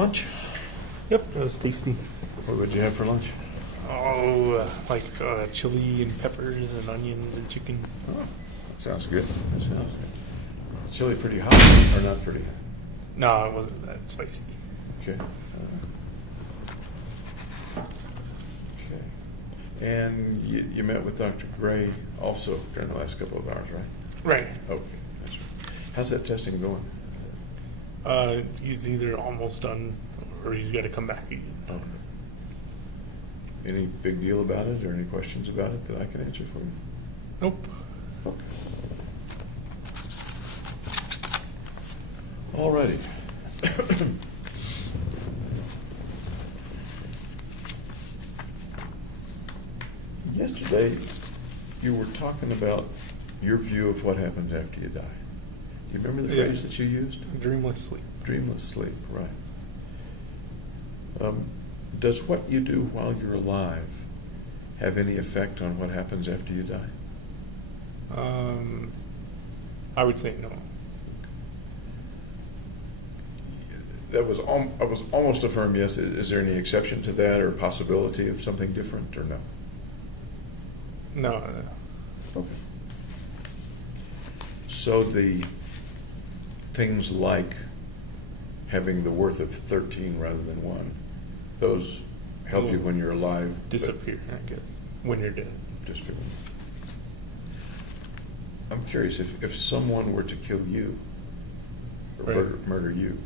lunch? Yep, that was tasty. What would you have for lunch? Oh, chili and peppers and onions and chicken. Oh, that sounds good. That sounds good. Chili pretty hot or not pretty hot? No, it wasn't that spicy. Okay. Okay. And you met with Dr. Gray also during the last couple of hours, right? Right. Okay. That's right. How's that testing going? He's either almost done or he's got to come back again. Okay. Any big deal about it or any questions about it that I can answer for you? Nope. Okay. All righty. Yesterday, you were talking about your view of what happens after you die. Do you remember the phrase that you used? Dreamless sleep. Dreamless sleep, right. Does what you do while you're alive have any effect on what happens after you die? I would say no. I was almost a firm yes. Is there any exception to that or possibility of something different or no? No. Okay. So the things like having the worth of 13 rather than 1, those help you when you're alive. Disappear, I guess, when you're dead. Disappear. I'm curious, if someone were to kill you or Right. murder you,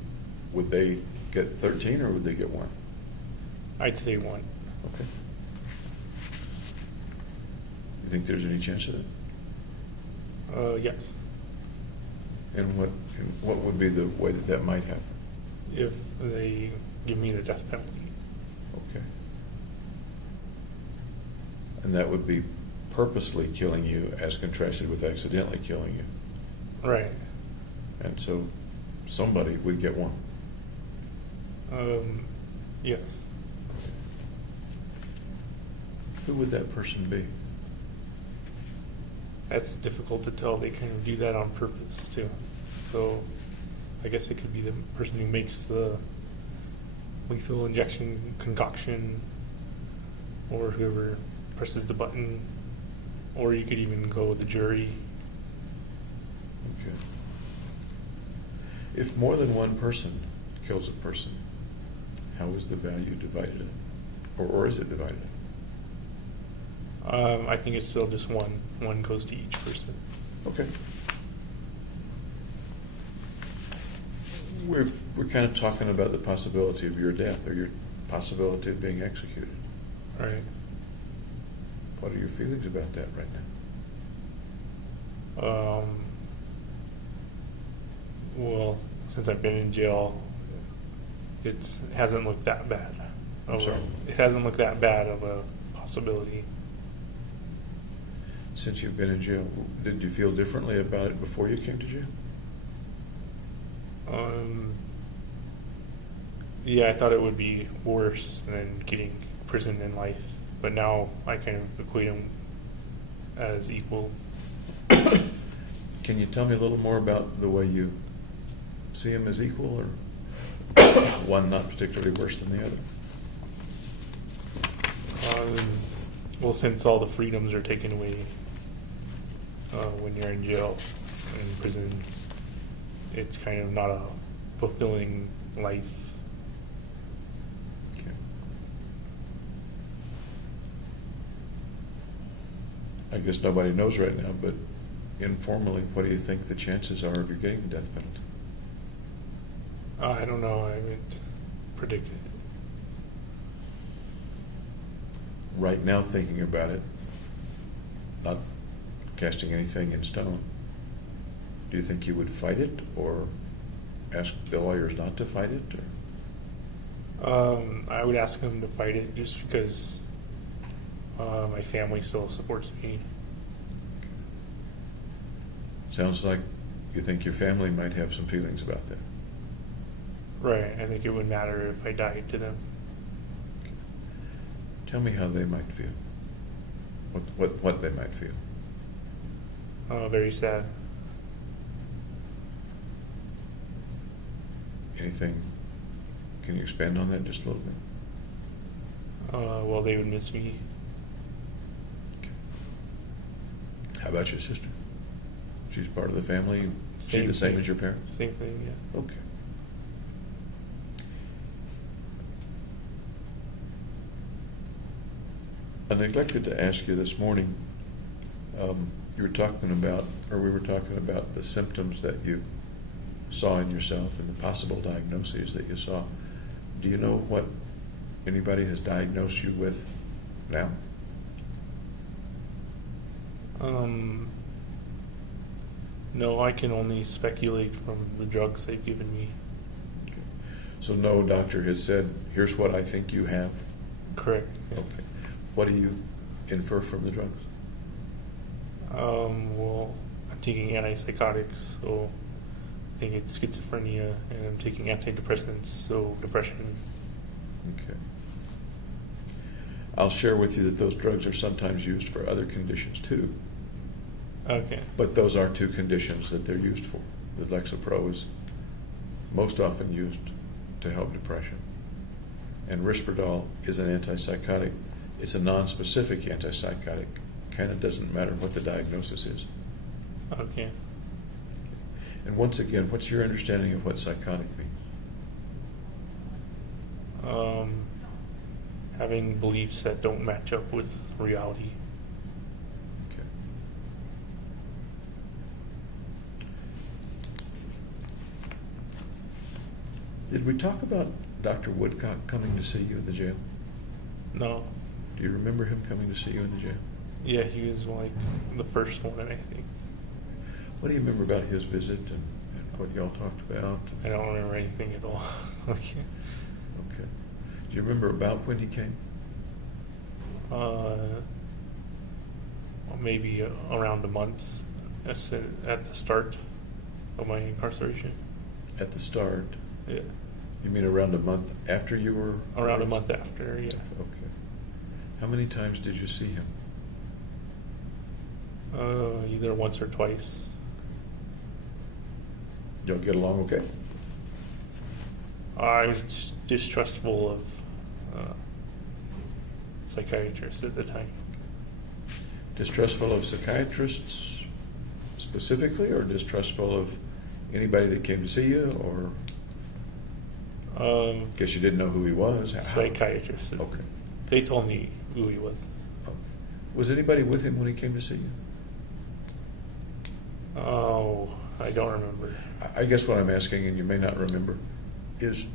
would they get 13 or would they get 1? I'd say 1. Okay. You think there's any chance of that? Yes. And what would be the way that might happen? If they give me the death penalty. Okay. And that would be purposely killing you as contrasted with accidentally killing you. Right. And so somebody would get 1. Yes. Who would that person be? That's difficult to tell. They kind of do that on purpose too. So I guess it could be the person who makes the lethal injection concoction, or whoever presses the button, or you could even go with the jury. Okay. If more than one person kills a person, how is the value divided? Or is it divided? I think it's still just one. One goes to each person. Okay. We're kind of talking about the possibility of your death or your possibility of being executed. Right. What are your feelings about that right now? Well, since I've been in jail, it hasn't looked that bad. I'm sorry? It hasn't looked that bad of a possibility. Since you've been in jail, did you feel differently about it before you came to jail? Yeah, I thought it would be worse than getting prison in life, but now I kind of equate them as equal. Can you tell me a little more about the way you see them as equal, or one not particularly worse than the other? Well, since all the freedoms are taken away when you're in jail, in prison, it's kind of not a fulfilling life. Okay. I guess nobody knows right now, but informally, what do you think the chances are of you getting the death penalty? I don't know. I haven't predicted it. Right now, thinking about it, not casting anything in stone, do you think you would fight it or ask the lawyers not to fight it? Or? I would ask them to fight it just because my family still supports me. Sounds like you think your family might have some feelings about that. Right. I think it would matter if I died to them. Tell me how they might feel. What they might feel. Very sad. Anything Can you expand on that just a little bit? Well, they would miss me. Okay. How about your sister? She's part of the family. She the same as your parents? Same thing, yeah. Okay. I neglected to ask you this morning, you were talking about, or we were talking about the symptoms that you saw in yourself and the possible diagnoses that you saw. Do you know what anybody has diagnosed you with now? No, I can only speculate from the drugs they've given me. Okay. So no doctor has said, here's what I think you have? Correct. Yeah. Okay. What do you infer from the drugs? Well, I'm taking antipsychotics, so I think it's schizophrenia, and I'm taking antidepressants, so depression. Okay. I'll share with you that those drugs are sometimes used for other conditions too. Okay. But those are two conditions that they're used for. The Lexapro is most often used to help depression. And Risperdal is an antipsychotic. It's a non-specific antipsychotic. Kind of doesn't matter what the diagnosis is. Okay. And once again, what's your understanding of what psychotic means? Having beliefs that don't match up with reality. Okay. Did we talk about Dr. Woodcock coming to see you in the jail? No. Do you remember him coming to see you in the jail? Yeah, he was like the first one, I think. What do you remember about his visit and what y'all talked about? I don't remember anything at all. Okay. Okay. Do you remember about when he came? Well, maybe around a month at the start of my incarceration. At the start? Yeah. You mean around a month after you were? Around a month after, yeah. Okay. How many times did you see him? Either once or twice. Y'all get along okay? I was just distrustful of psychiatrists at the time. Distrustful of psychiatrists specifically, or distrustful of anybody that came to see you, or guess you didn't know who he was? Psychiatrists. Okay. They told me who he was. Okay. Was anybody with him when he came to see you? Oh, I don't remember. I guess what I'm asking, and you may not remember, is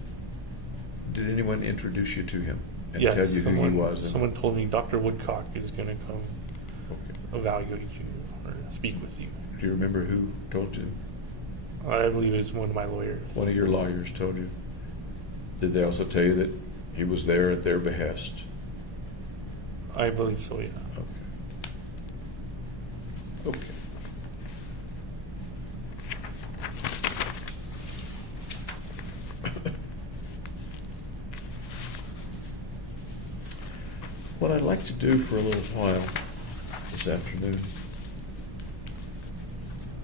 did anyone introduce you to him and Yes, tell you who he was? Someone told me Dr. Woodcock is going to come Okay. evaluate you or speak with you. Do you remember who told you? I believe it's one of my lawyers. One of your lawyers told you. Did they also tell you that he was there at their behest? I believe so, yeah. Okay. Okay. What I'd like to do for a little while this afternoon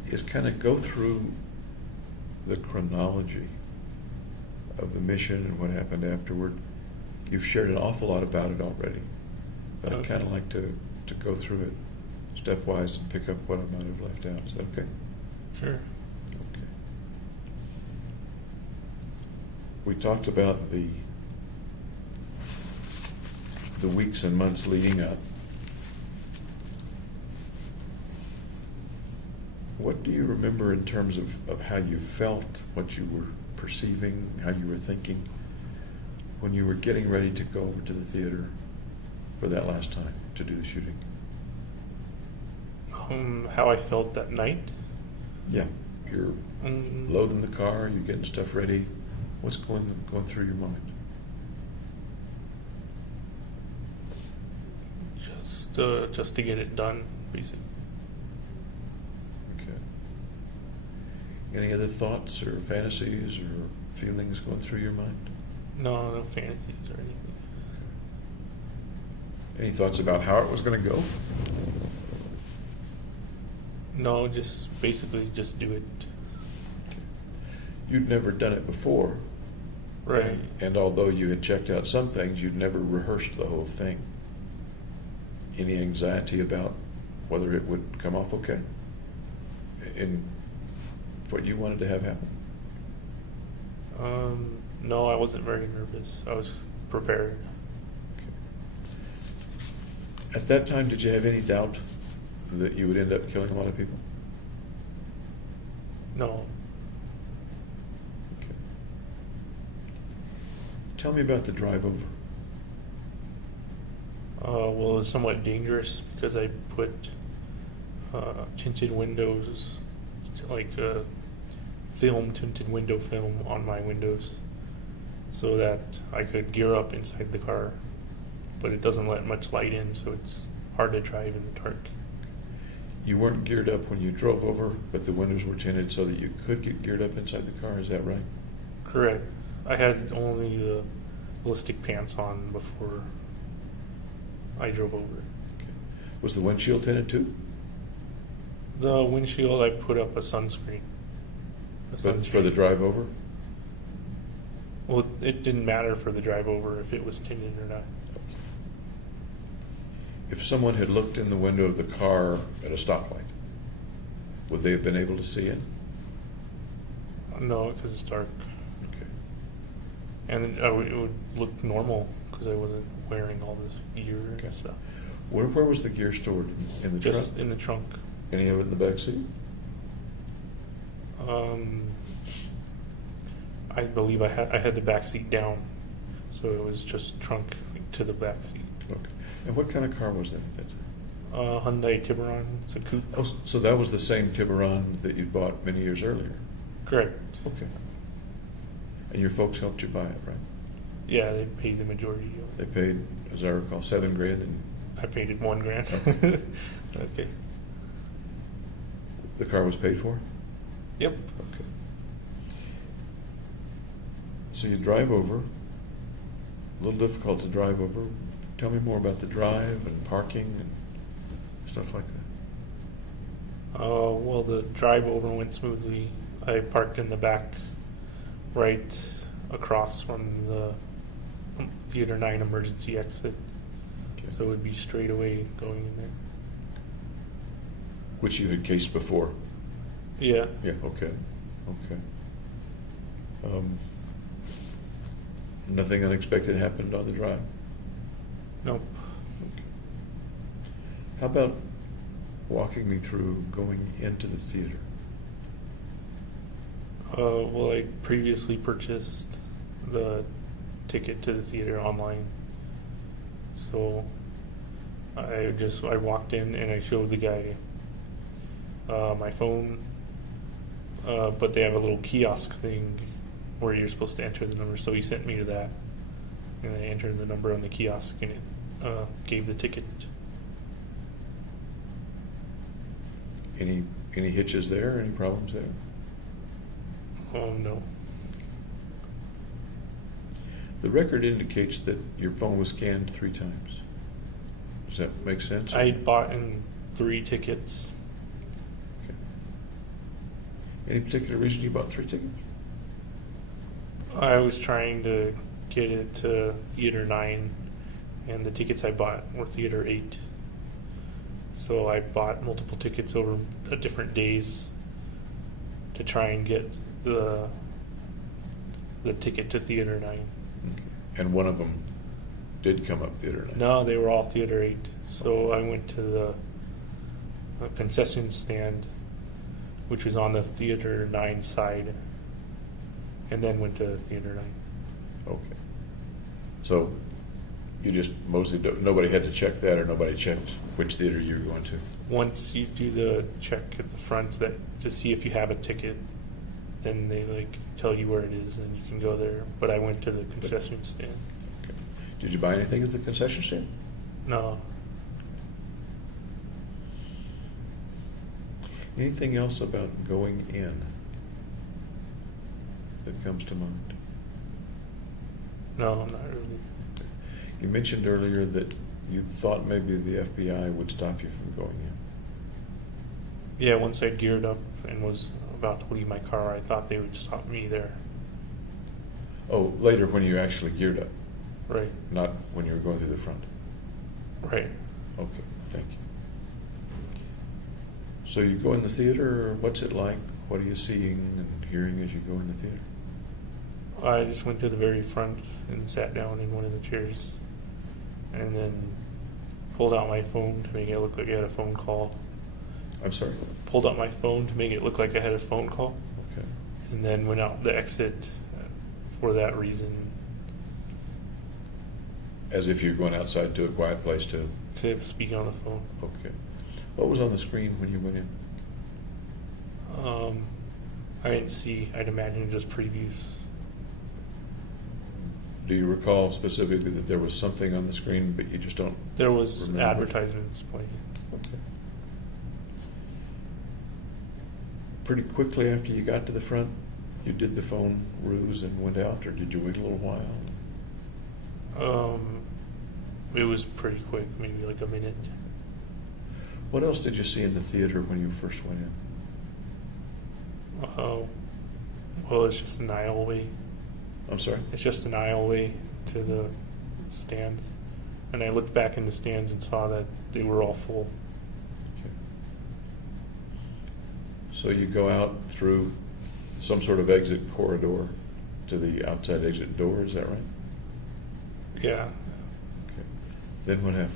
is kind of go through the chronology of the mission and what happened afterward. You've shared an awful lot about it already, but I'd kind of like to go through it stepwise and pick up what I might have left out. Is that okay? Sure. Okay. We talked about the weeks and months leading up. What do you remember in terms of how you felt, what you were perceiving, how you were thinking when you were getting ready to go over to the theater for that last time to do the shooting? How I felt that night? Yeah. You're loading the car, you're getting stuff ready. What's going through your mind? Just to get it done, basically. Okay. Any other thoughts or fantasies or feelings going through your mind? No fantasies or anything. Any thoughts about how it was going to go? No, just basically just do it. You'd never done it before, Right. And although you had checked out some things, you'd never rehearsed the whole thing. Any anxiety about whether it would come off okay in what you wanted to have happen? No, I wasn't very nervous. I was prepared. Okay. At that time, did you have any doubt that you would end up killing a lot of people? No. Okay. Tell me about the drive over. Well, it was somewhat dangerous because I put tinted windows, like tinted window film on my windows so that I could gear up inside the car, but it doesn't let much light in, so it's hard to drive in the dark. You weren't geared up when you drove over, but the windows were tinted so that you could get geared up inside the car, is that right? Correct. I had only the ballistic pants on before I drove over. Okay. Was the windshield tinted too? The windshield, I put up a sunscreen. But for the drive over? Well, it didn't matter for the drive over if it was tinted or not. If someone had looked in the window of the car at a stoplight, would they have been able to see it? No, because it's dark. Okay. And it would look normal because I wasn't wearing all this gear Okay. and stuff. Where was the gear stored? In the Just trunk? in the trunk. Any of it in the back seat? I believe I had the back seat down, so it was just trunk to the back seat. Okay. And what kind of car was that? Hyundai Tiburon. It's a coupe. Oh, so that was the same Tiburon that you bought many years earlier? Correct. Okay. And your folks helped you buy it, right? Yeah, they paid the majority of They it. paid, as I recall, $7,000 and I paid it $1,000. Okay. Okay. the car was paid for? Yep. Okay. So you drive over. A little difficult to drive over. Tell me more about the drive and parking and stuff like that. Well, the drive over went smoothly. I parked in the back, right across from the Theater 9 emergency exit. Okay. So it would be straight away going in there. Which you had cased before. Yeah. Yeah, okay. Okay. Nothing unexpected happened on the drive? Nope. Okay. How about walking me through going into the theater? Well, I previously purchased the ticket to the theater online. So I walked in and I showed the guy my phone, but they have a little kiosk thing where you're supposed to enter the number. So he sent me to that, and I entered the number on the kiosk, and it gave the ticket. Any hitches there? Any problems there? Oh no. The record indicates that your phone was scanned 3 times. Does that make sense? I bought in 3 tickets. Okay. Any particular reason you bought 3 tickets? I was trying to get it to Theater 9, and the tickets I bought were Theater 8. So I bought multiple tickets over different days to try and get the ticket to Theater 9. Okay. And one of them did come up Theater 9? No, they were all Theater 8. So I went to the concession stand, which was on the Theater 9 side, and then went to Theater 9. Okay. So you just mostly nobody had to check that, or nobody checked which theater you were going to? Once you do the check at the front to see if you have a ticket, then they tell you where it is and you can go there. But I went to the concession stand. Okay. Did you buy anything at the concession stand? No. Anything else about going in that comes to mind? No, not really. You mentioned earlier that you thought maybe the FBI would stop you from going in. Yeah, once I geared up and was about to leave my car, I thought they would stop me there. Oh, later when you actually geared up, Right. not when you were going through the front. Right. Okay, thank you. So you go in the theater, or what's it like? What are you seeing and hearing as you go in the theater? I just went to the very front and sat down in one of the chairs, and then pulled out my phone to make it look like I had a phone call. I'm sorry? Pulled out my phone to make it look like I had a phone call, Okay. and then went out the exit for that reason, As if you're going outside to a quiet place to... to speak on the phone. Okay. What was on the screen when you went in? I didn't see. I'd imagine just previews. Do you recall specifically that there was something on the screen, but you just don't... There was remember? advertisements playing. Okay. Pretty quickly after you got to the front, you did the phone ruse and went out, or did you wait a little while? It was pretty quick, maybe like a minute. What else did you see in the theater when you first went in? Well, it's just an aisleway. I'm sorry? It's just an aisleway to the stands. And I looked back in the stands and saw that they were all full. Okay. So you go out through some sort of exit corridor to the outside exit door, is that right? Yeah. Okay. Then what happened?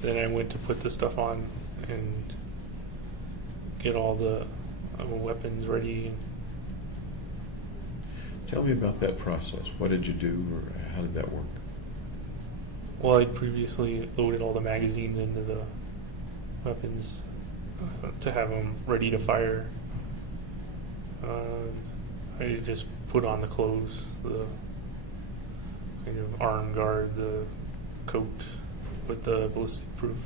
Then I went to put the stuff on and get all the weapons ready. Tell me about that process. What did you do, or how did that work? Well, I'd previously loaded all the magazines into the weapons to have them ready to fire. I just put on the clothes, the kind of arm guard, the coat with the ballistic proof.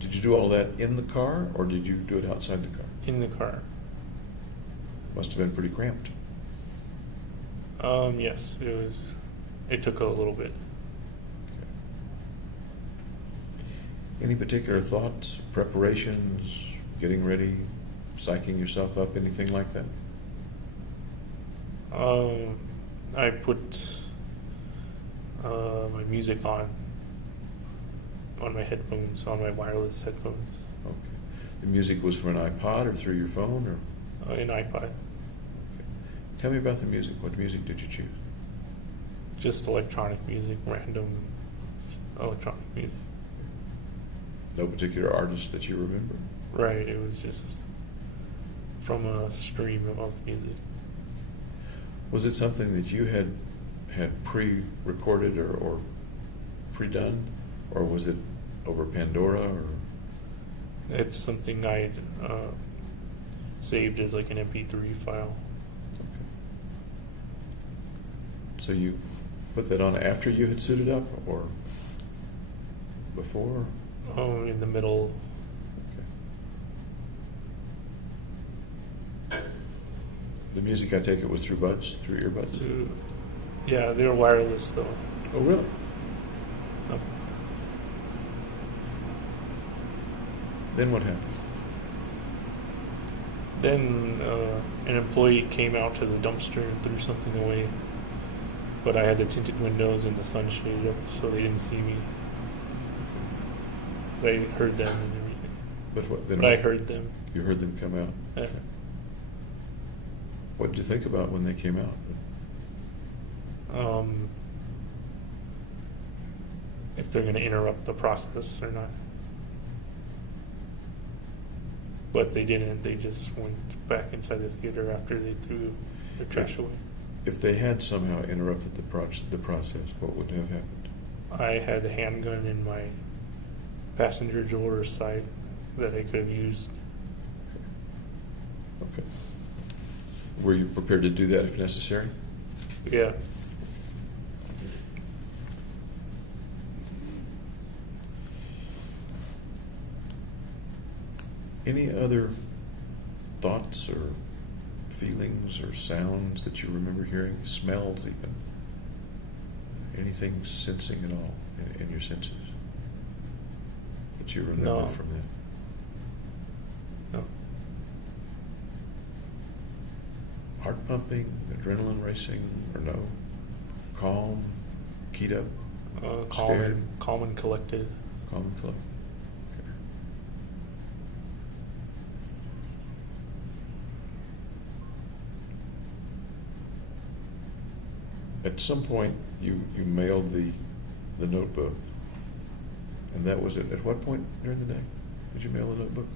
Did you do all that in the car, or did you do it outside the car? In the car. Must have been pretty cramped. Yes, it was. It took a little bit. Okay. Any particular thoughts, preparations, getting ready, psyching yourself up, anything like that? I put my music on my headphones, on my wireless headphones. Okay. The music was from an iPod or through your phone, or? An iPod. Okay. Tell me about the music. What music did you choose? Just electronic music, random electronic music. No particular artist that you remember? Right, it was just from a stream of music. Was it something that you had pre-recorded or pre-done, or was it over Pandora? Or It's something I'd saved as like an MP3 file. okay. So you put that on after you had suited up, or before? In the middle. Okay. The music, I take it, was through earbuds? Yeah, they were wireless though. Oh, really? Oh. Then what happened? Then an employee came out to the dumpster and threw something away, but I had the tinted windows and the sun shade up, so they didn't see me. But I heard them and everything. But I heard them. You heard them come out? Yeah. Okay. What did you think about when they came out? If they're going to interrupt the process or not. But they didn't. They just went back inside the theater after they threw the trash away. If they had somehow interrupted the process, what would have happened? I had a handgun in my passenger door side that I could have used. Okay. Were you prepared to do that if necessary? Yeah. Any other thoughts or feelings or sounds that you remember hearing? Smells even? Anything sensing at all in your senses that you remember No. from that? No. pumping, adrenaline racing, or no? Calm, keyed up, scared? Calm and collected. Calm and collected. Okay. At some point, you mailed the notebook, and that was it. At what point during the day did you mail the notebook?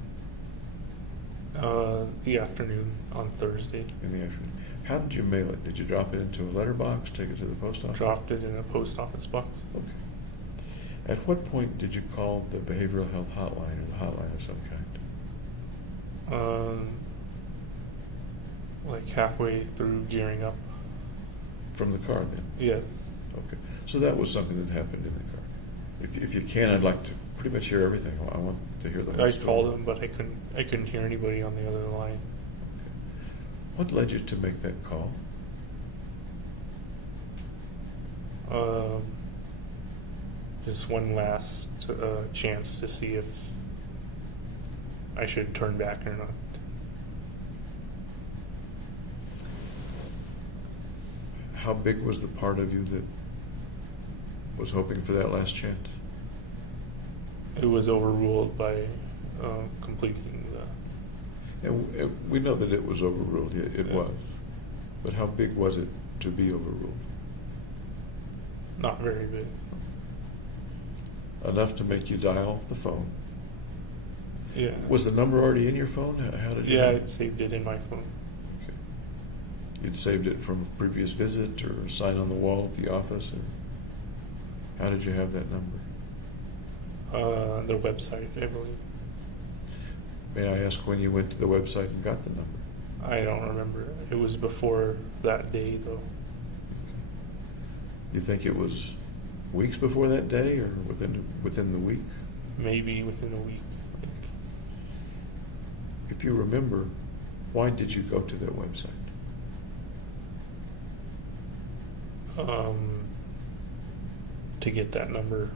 The afternoon on Thursday. In the afternoon. How did you mail it? Did you drop it into a letterbox, take it to the post office? Dropped it in a post office box. Okay. At what point did you call the behavioral health hotline or the hotline of some kind? Like halfway through gearing up. From the car then? Yeah. Okay. So that was something that happened in the car. If you can, I'd like to pretty much hear everything. I want to hear the whole I story. called him, but I couldn't hear anybody on the other line. Okay. What led you to make that call? Just one last chance to see if I should turn back or not. How big was the part of you that was hoping for that last chance? It was overruled by completing the. And we know that it was overruled. It Yeah. was. But how big was it to be overruled? Not very big. Enough to make you dial the phone. Yeah. Was the number already in your phone? How did you? Yeah, know? I saved it in my phone. Okay. You'd saved it from a previous visit or a sign on the wall at the office? Or how did you have that number? Their website, I believe. May I ask when you went to the website and got the number? I don't remember. It was before that day, though. You think it was weeks before that day or within the week? Maybe within a week. I think. If you remember, why did you go to that website? To get that number.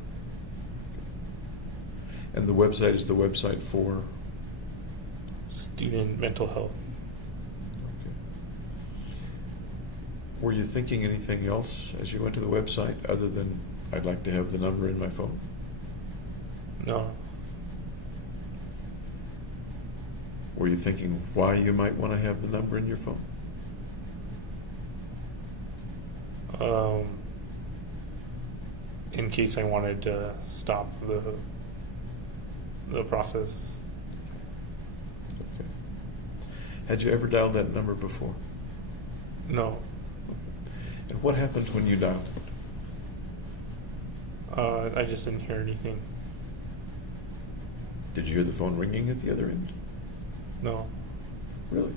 And the website is the website for? Student mental health. Okay. Were you thinking anything else as you went to the website other than, I'd like to have the number in my phone? No. Were you thinking why you might want to have the number in your phone? In case I wanted to stop the process. Okay. Had you ever dialed that number before? No. And what happened when you dialed it? I just didn't hear anything. Did you hear the phone ringing at the other end? No. Really?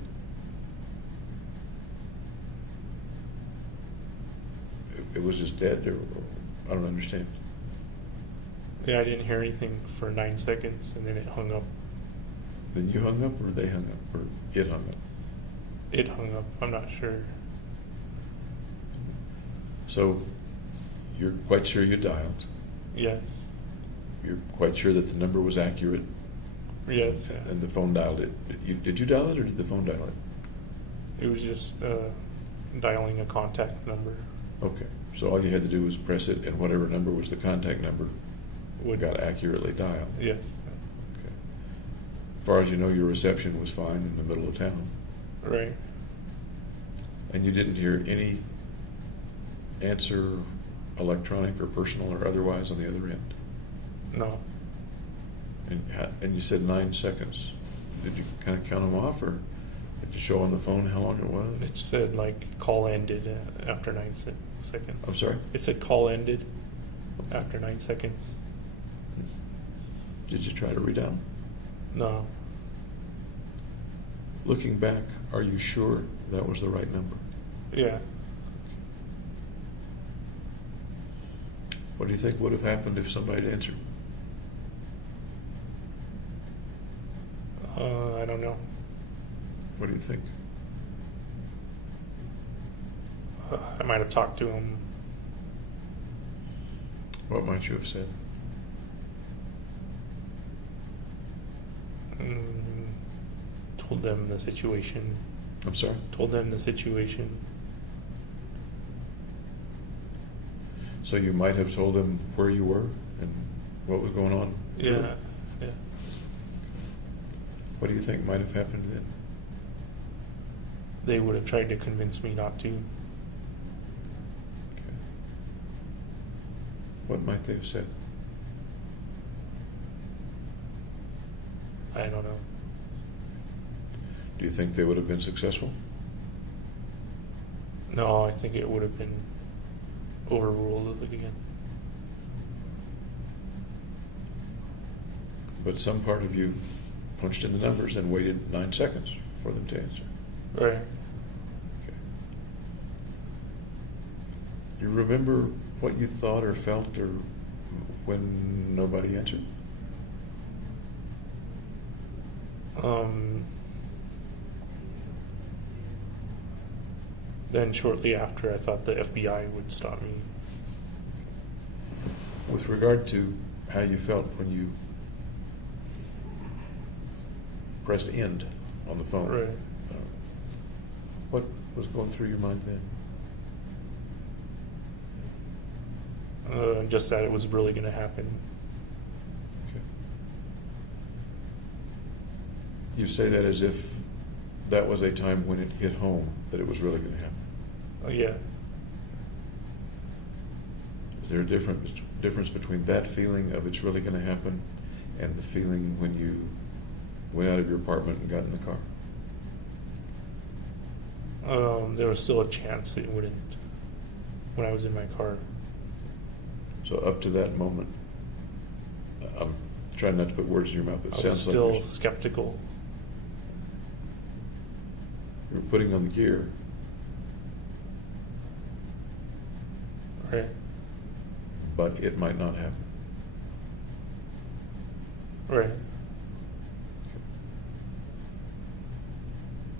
It was just dead, or I don't understand. Yeah, I didn't hear anything for 9 seconds, and then it hung up. Then you hung up, or they hung up, or it hung up? It hung up. I'm not sure. So you're quite sure you dialed. Yeah. You're quite sure that the number was accurate, Yeah. and the phone dialed it. Did you dial it, or did the phone dial it? It was just dialing a contact number. Okay. So all you had to do was press it, and whatever number was the contact number got accurately dialed. Yes. Okay. As far as you know, your reception was fine in the middle of town. Right. And you didn't hear any answer, electronic or personal or otherwise, on the other end? No. And you said 9 seconds. Did you kind of count them off, or did you show on the phone how long it was? It said call ended after 9 seconds. I'm sorry? It said call ended after 9 seconds. Did you try to redial? No. Looking back, are you sure that was the right number? Yeah. What do you think would have happened if somebody had answered? I don't know. What do you think? I might have talked to him. What might you have said? Told them the situation. I'm sorry? Told them the situation. So you might have told them where you were and what was going on? Yeah, yeah. What do you think might have happened then? They would have tried to convince me not to. Okay. What might they have said? I don't know. Do you think they would have been successful? No, I think it would have been overruled again. But some part of you punched in the numbers and waited 9 seconds for them to answer. Right. Okay. Do you remember what you thought or felt or when nobody answered? Then shortly after, I thought the FBI would stop me. With regard to how you felt when you pressed end on the phone, Right. What was going through your mind then? Just that it was really going to happen. Okay. You say that as if that was a time when it hit home that it was really going to happen. Yeah. Is there a difference between that feeling of it's really going to happen and the feeling when you went out of your apartment and got in the car? There was still a chance it wouldn't when I was in my car. So up to that moment, I'm trying not to put words in your mouth, but it I was sounds like still skeptical. you're putting on the gear. Right. But it might not happen. Right.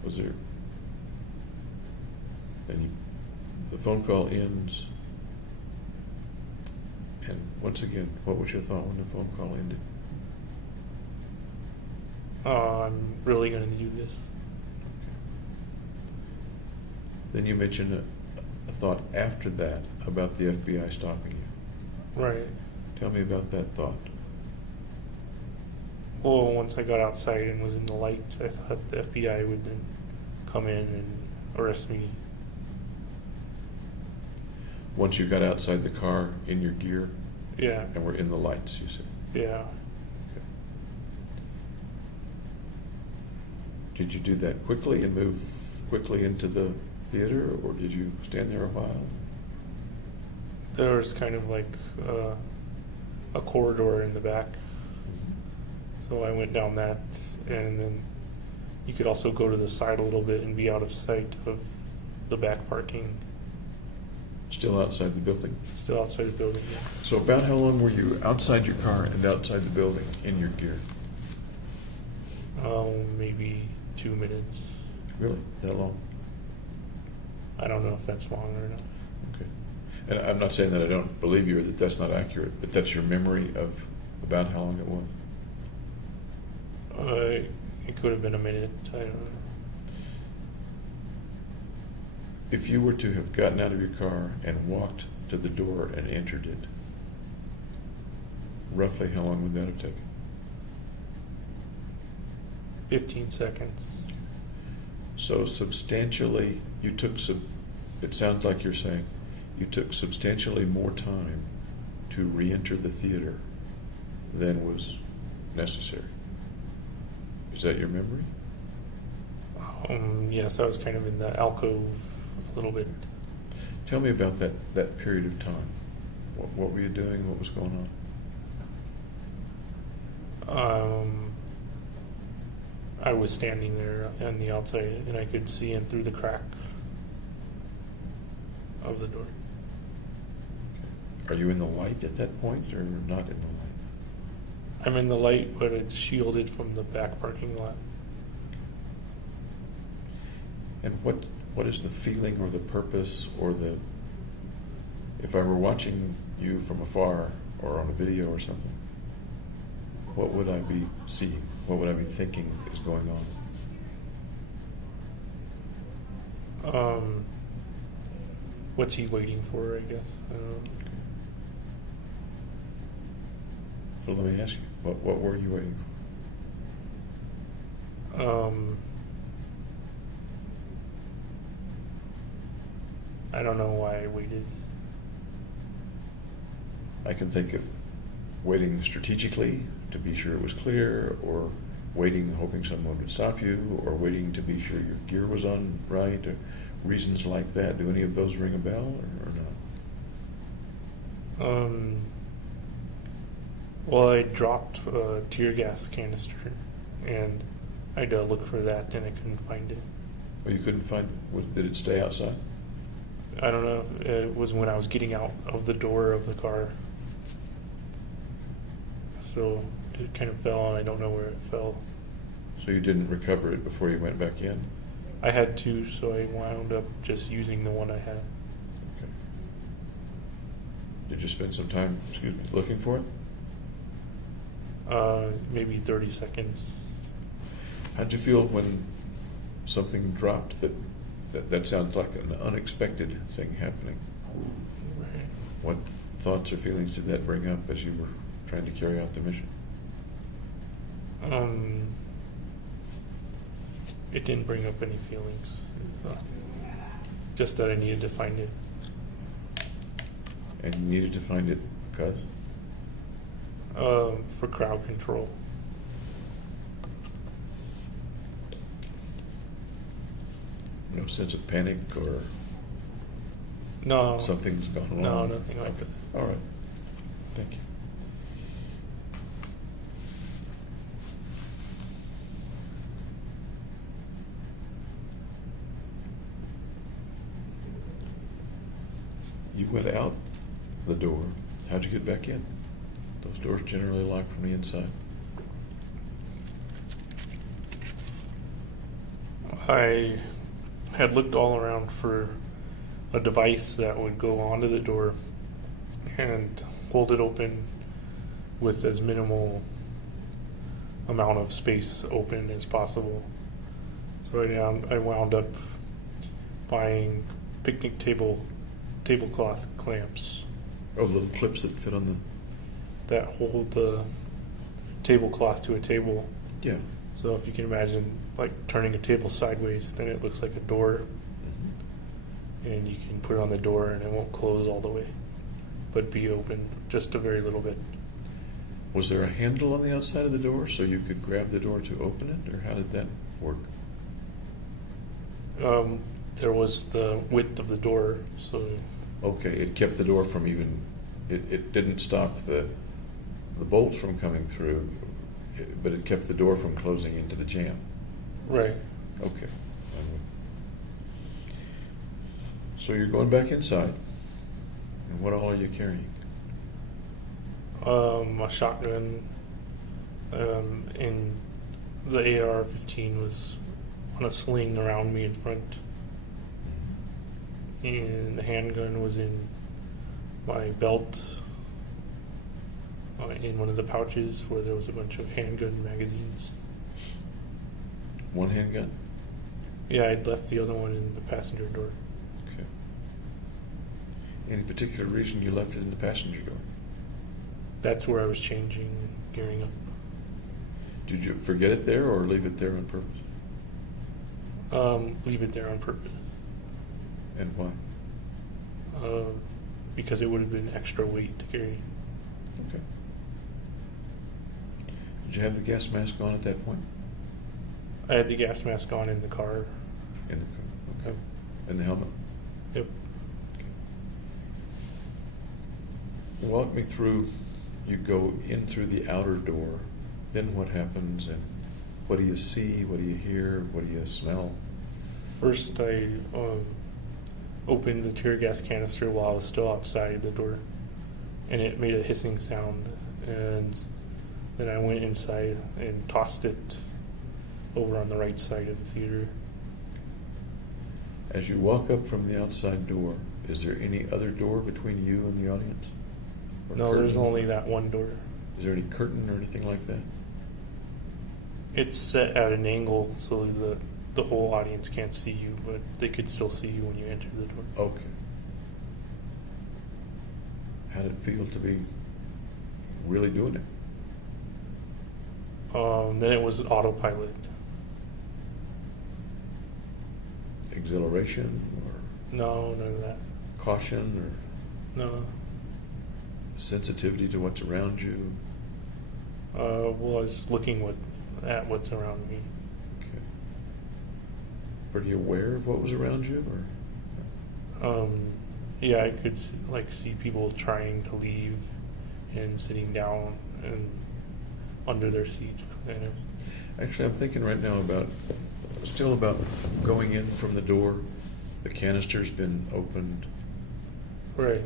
Was there? And the phone call ends. And once again, what was your thought when the phone call ended? I'm really going to do this. Then you mentioned a thought after that about the FBI stopping you. Right. Tell me about that thought. Well, once I got outside and was in the light, I thought the FBI would then come in and arrest me. Once you got outside the car in your gear Yeah. and were in the lights, you said. Yeah. Okay. Did you do that quickly and move quickly into the theater, or did you stand there a while? There was kind of like a corridor in the back. So I went down that, and then you could also go to the side a little bit and be out of sight of the back parking. Still outside the building? Still outside the building. Yeah. So about how long were you outside your car and outside the building in your gear? Maybe 2 minutes. Really? That long? I don't know if that's long or not. Okay. And I'm not saying that I don't believe you or that that's not accurate, but that's your memory of about how long it was? It could have been a minute. I don't know. If you were to have gotten out of your car and walked to the door and entered it, roughly how long would that have taken? 15 seconds. So substantially, you took it sounds like you're saying you took substantially more time to re-enter the theater than was necessary. Is that your memory? Yes, I was kind of in the alcove a little bit. Tell me about that period of time. What were you doing? What was going on? I was standing there on the outside, and I could see in through the crack of the door. Are you in the light at that point, or not in the light? I'm in the light, but it's shielded from the back parking lot. And what is the feeling or the purpose or if I were watching you from afar or on a video or something, what would I be seeing? What would I be thinking is going What's he waiting for, I guess? I don't So let me ask you, what were you waiting know. I don't know why I waited. for? I can think of waiting strategically to be sure it was clear, or waiting hoping someone would stop you, or waiting to be sure your gear was on right, or reasons like that. Do any of those ring a bell or not? Well, I dropped a tear gas canister, and I had to look for that, and I couldn't find it. Oh, you couldn't find it? Did it stay outside? I don't know. It was when I was getting out of the door of the car. So it kind of fell, and I don't know where it fell. So you didn't recover it before you went back in? I had to, so I wound up just using the one I had. Okay. Did you spend some time, looking for it? Maybe 30 seconds. How'd you feel when something dropped that sounds like an unexpected thing happening? Right. What thoughts or feelings did that bring up as you were trying to carry out the mission? It didn't bring up any feelings. Just that I needed to find it. And you needed to find it because? For crowd control. No sense of panic or No. something's gone wrong? No, nothing like Okay. that. All right. Thank you. You went out the door. How'd you get back in? Those doors generally lock from the inside. I had looked all around for a device that would go onto the door and hold it open with as minimal amount of space open as possible. So I wound up buying picnic tablecloth clamps Oh, the little clips that fit on the... that hold the tablecloth to a table. Yeah. So if you can imagine like turning a table sideways, then it looks like a door, and you can put it on the door and it won't close all the way, but be open just a very little bit. Was there a handle on the outside of the door so you could grab the door to open it, or how did that work? There was the width of the door, so Okay, it kept the door from even... It didn't stop the bolts from coming through, but it kept the door from closing into the jam. right. Okay. So you're going back inside, and what all are you carrying? A shotgun, and the AR-15 was on a sling around me in front, and the handgun was in my belt, in one of the pouches where there was a bunch of handgun magazines. One handgun? Yeah, I'd left the other one in the passenger door. Okay. Any particular reason you left it in the passenger door? That's where I was changing, gearing up. Did you forget it there or leave it there on purpose? Leave it there on purpose. And why? Because it would have been extra weight to carry. Okay. Did you have the gas mask on at that point? I had the gas mask on in the car. In the car. Okay. And the helmet? Yep. Okay. Walk me through, you go in through the outer door, then what happens, and what do you see, what do you hear, what do you smell? First, I opened the tear gas canister while I was still outside the door, and it made a hissing sound. And then I went inside and tossed it over on the right side of the theater. As you walk up from the outside door, is there any other door between you and the audience? Or No, there's curtain? only that one door. Is there any curtain or anything like that? It's set at an angle so the the whole audience can't see you, but they could still see you when you enter the door. Okay. How did it feel to be really doing it? Then it was autopilot. Exhilaration or No, none of that. caution or No. sensitivity to what's around you? Well, I was looking at what's around me. Okay. Pretty aware of what was around you, or? Yeah, I could see people trying to leave and sitting down and under their seat. Kind of. Actually, I'm thinking right now about going in from the door. The canister's been opened. Right.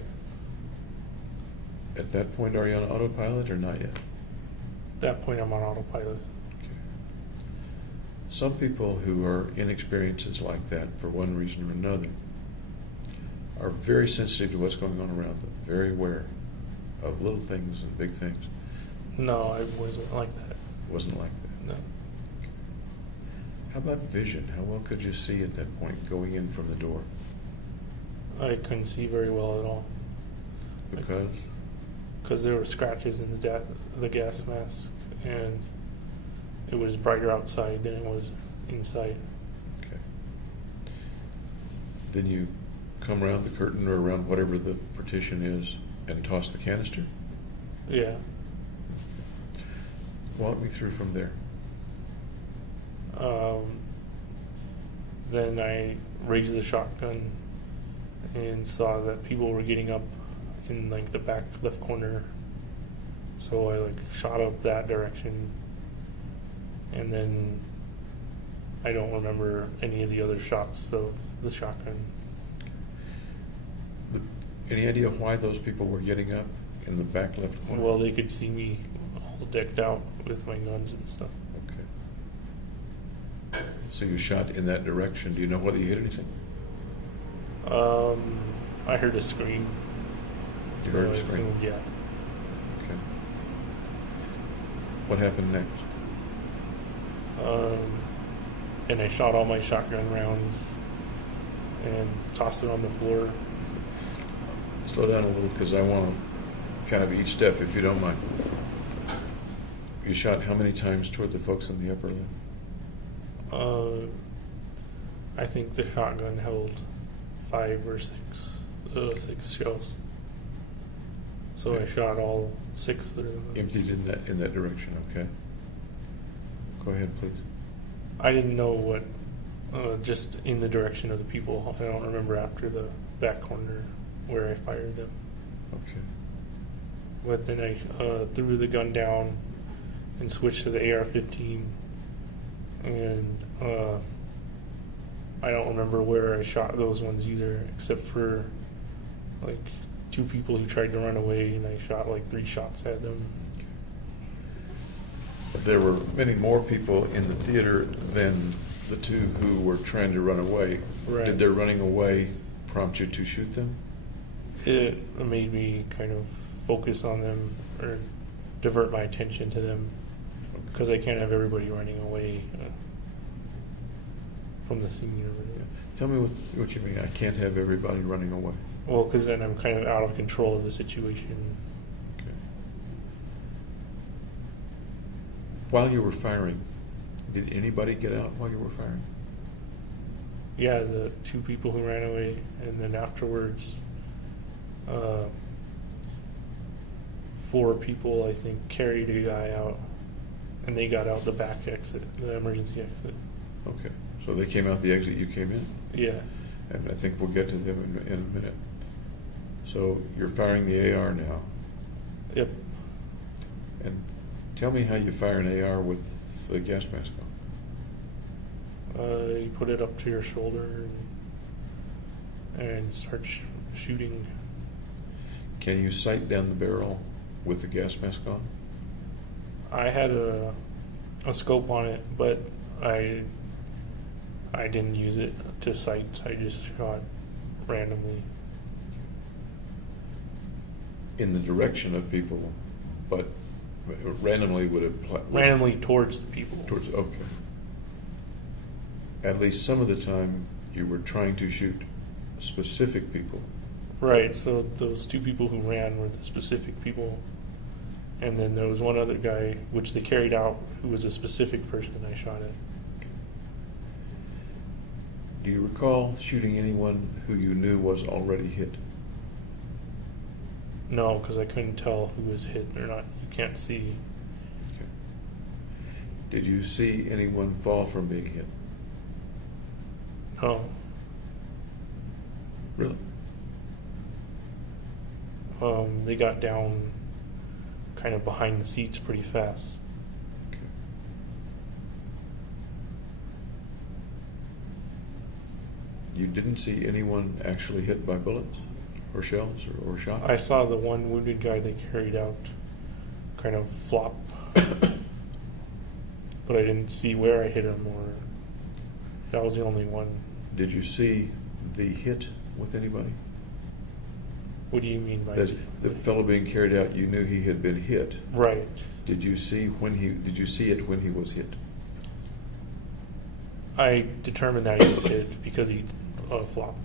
At that point, are you on autopilot or not yet? At that point, I'm on autopilot. Okay. Some people who are in experiences like that, for one reason or another, are very sensitive to what's going on around them, very aware of little things and big things. No, I wasn't like that. Wasn't like that. No. How about vision? How well could you see at that point going in from the door? I couldn't see very well at all. Because? Because there were scratches in the gas mask, and it was brighter outside than it was inside. Okay. Then you come around the curtain or around whatever the partition is and toss the canister? Yeah. Okay. Walk me through from there. Then I raised the shotgun and saw that people were getting up in like the back left corner. So I shot up that direction, and then I don't remember any of the other shots of the shotgun. Any idea why those people were getting up in the back left corner? Well, they could see me all decked out with my guns and stuff. Okay. So you shot in that direction. Do you know whether you hit anything? I heard a scream. You heard a So I scream? assumed, yeah. Okay. What happened next? And I shot all my shotgun rounds and tossed it on the floor. Slow down a little because I want to kind of each step, if you don't mind. You shot how many times toward the folks in the upper limb? I think the shotgun held 5 or 6 shells. So I shot all 6 of them. Emptied in that direction, okay. Go ahead, please. I didn't know what, just in the direction of the people. I don't remember after the back corner where I fired them. Okay. But then I threw the gun down and switched to the AR-15, and I don't remember where I shot those ones either, except for 2 people who tried to run away, and I shot 3 shots at them. There were many more people in the theater than the 2 who were trying to run away. Right. Did their running away prompt you to shoot them? It made me kind of focus on them or divert my attention to them, because I can't have everybody running away from the scene over there. Tell me what you mean. I can't have everybody running away. Well, because then I'm kind of out of control of the situation. Okay. While you were firing, did anybody get out while you were firing? Yeah, the 2 people who ran away, and then afterwards, 4 people, I think, carried a guy out, and they got out the back exit, the emergency exit. Okay. So they came out the exit you came in? Yeah. And I think we'll get to them in a minute. So you're firing the AR now. Yep. And tell me how you fire an AR with the gas mask on. You put it up to your shoulder and start shooting. Can you sight down the barrel with the gas mask on? I had a scope on it, but I didn't use it to sight. I just shot randomly. In the direction of people, but randomly would have... Randomly towards the people. Okay. at least some of the time you were trying to shoot specific people. Right, so those two people who ran were the specific people. And then there was one other guy, which they carried out, who was a specific person I shot at. Do you recall shooting anyone who you knew was already hit? No, because I couldn't tell who was hit or not. You can't see. Okay. Did you see anyone fall from being hit? No. Really? They got down kind of behind the seats pretty fast. Okay. You didn't see anyone actually hit by bullets or shells or shot? I saw the one wounded guy they carried out kind of flop. But I didn't see where I hit him, or that was the only one. Did you see the hit with anybody? What do you mean by That the fellow being carried out, you knew he had been hit. Right. Did you see it when he was hit? I determined that he was hit because he flopped.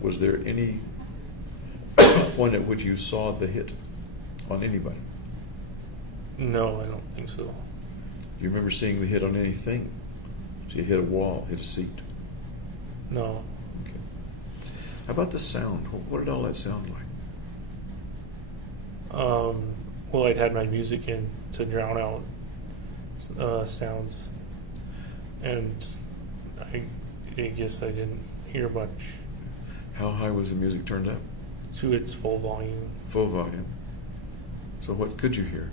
Was there any point at which you saw the hit on anybody? No, I don't think so. Do you remember seeing the hit on anything? So you hit a wall, hit a seat. No. Okay. How about the sound? What did all that sound like? Well, I'd had my music in to drown out sounds, and I guess I didn't hear much. How high was the music turned up? To its full volume. Full volume. So what could you hear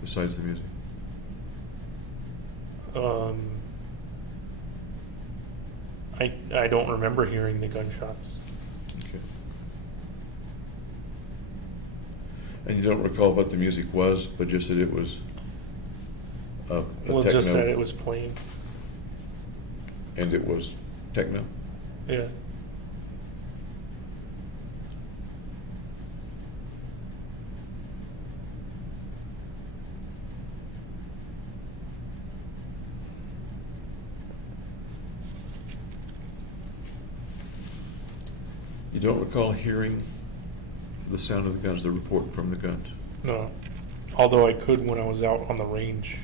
besides the music? I don't remember hearing the gunshots. Okay. And you don't recall what the music was, but just that it was a Well, techno, just that it was playing. and it was techno. Yeah. You don't recall hearing the sound of the guns, the report from the guns? No. Although I could when I was out on the range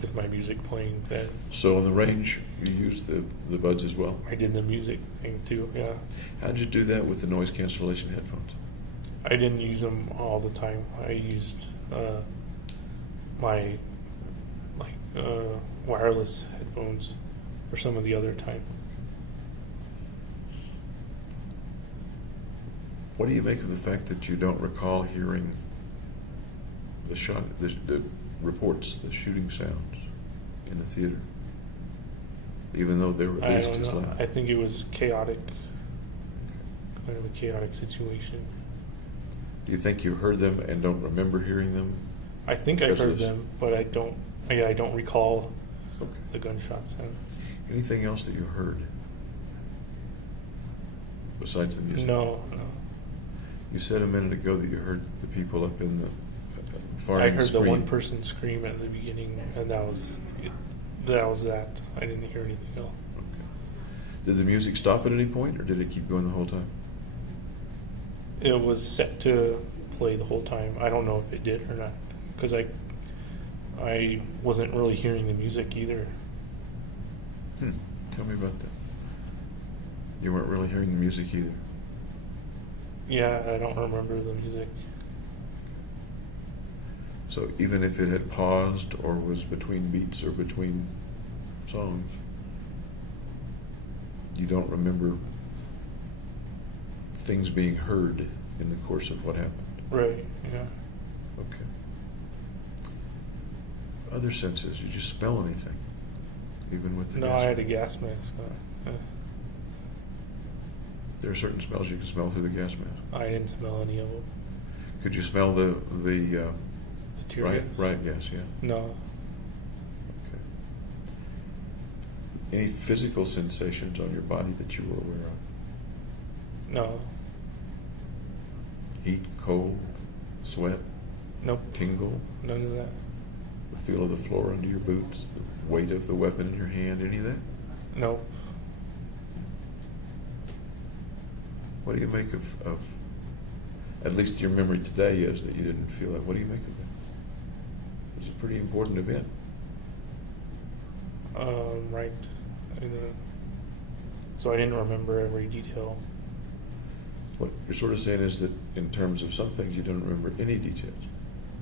with my music playing then. So on the range, you used the buds as well? I did the music thing too, yeah. How did you do that with the noise cancellation headphones? I didn't use them all the time. I used my wireless headphones for some of the other time. What do you make of the fact that you don't recall hearing the reports, the shooting sounds in the theater, even though they were at I least don't as know. loud? I think it was chaotic, kind of a chaotic situation. Do you think you heard them and don't remember hearing them? I think I Because of heard this? them, but I don't recall Okay. the gunshots. Anything else that you heard besides the music? No. You said a minute ago that you heard the people up in the far I end heard scream. the one person scream at the beginning, and that was that. I didn't hear anything else. Okay. Did the music stop at any point, or did it keep going the whole time? It was set to play the whole time. I don't know if it did or not, because I wasn't really hearing the music either. Tell me about that. You weren't really hearing the music either. Yeah, I don't remember the music. So even if it had paused or was between beats or between songs, you don't remember things being heard in the course of what happened. Right, yeah. Okay. Other senses, did you smell anything? Even with the No, gas I had a mask? gas mask on. There are certain smells you can smell through the gas mask. I didn't smell any of them. Could you smell the The tear gas? riot gas? Yeah. No. Okay. Any physical sensations on your body that you were aware of? No. Heat, cold, sweat, Nope. tingle, None of that. the feel of the floor under your boots, the weight of the weapon in your hand, any of that? No. What do you make of, at least your memory today is that you didn't feel it. What do you make of it? It was a pretty important event. Right. So I didn't remember every detail. What you're sort of saying is that in terms of some things you don't remember any details.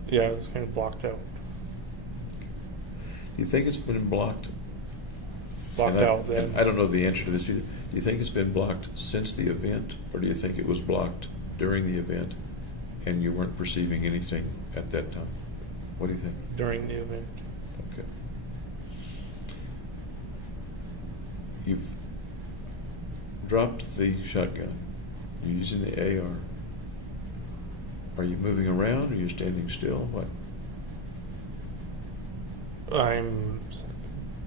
Yeah, it was kind of blocked out. Do you think it's been blocked? Blocked out then. And I don't know the answer to this either. Do you think it's been blocked since the event, or do you think it was blocked during the event and you weren't perceiving anything at that time? What do you think? During the event. Okay. You've dropped the shotgun. You're using the AR. Are you moving around? Are you standing still? What? I'm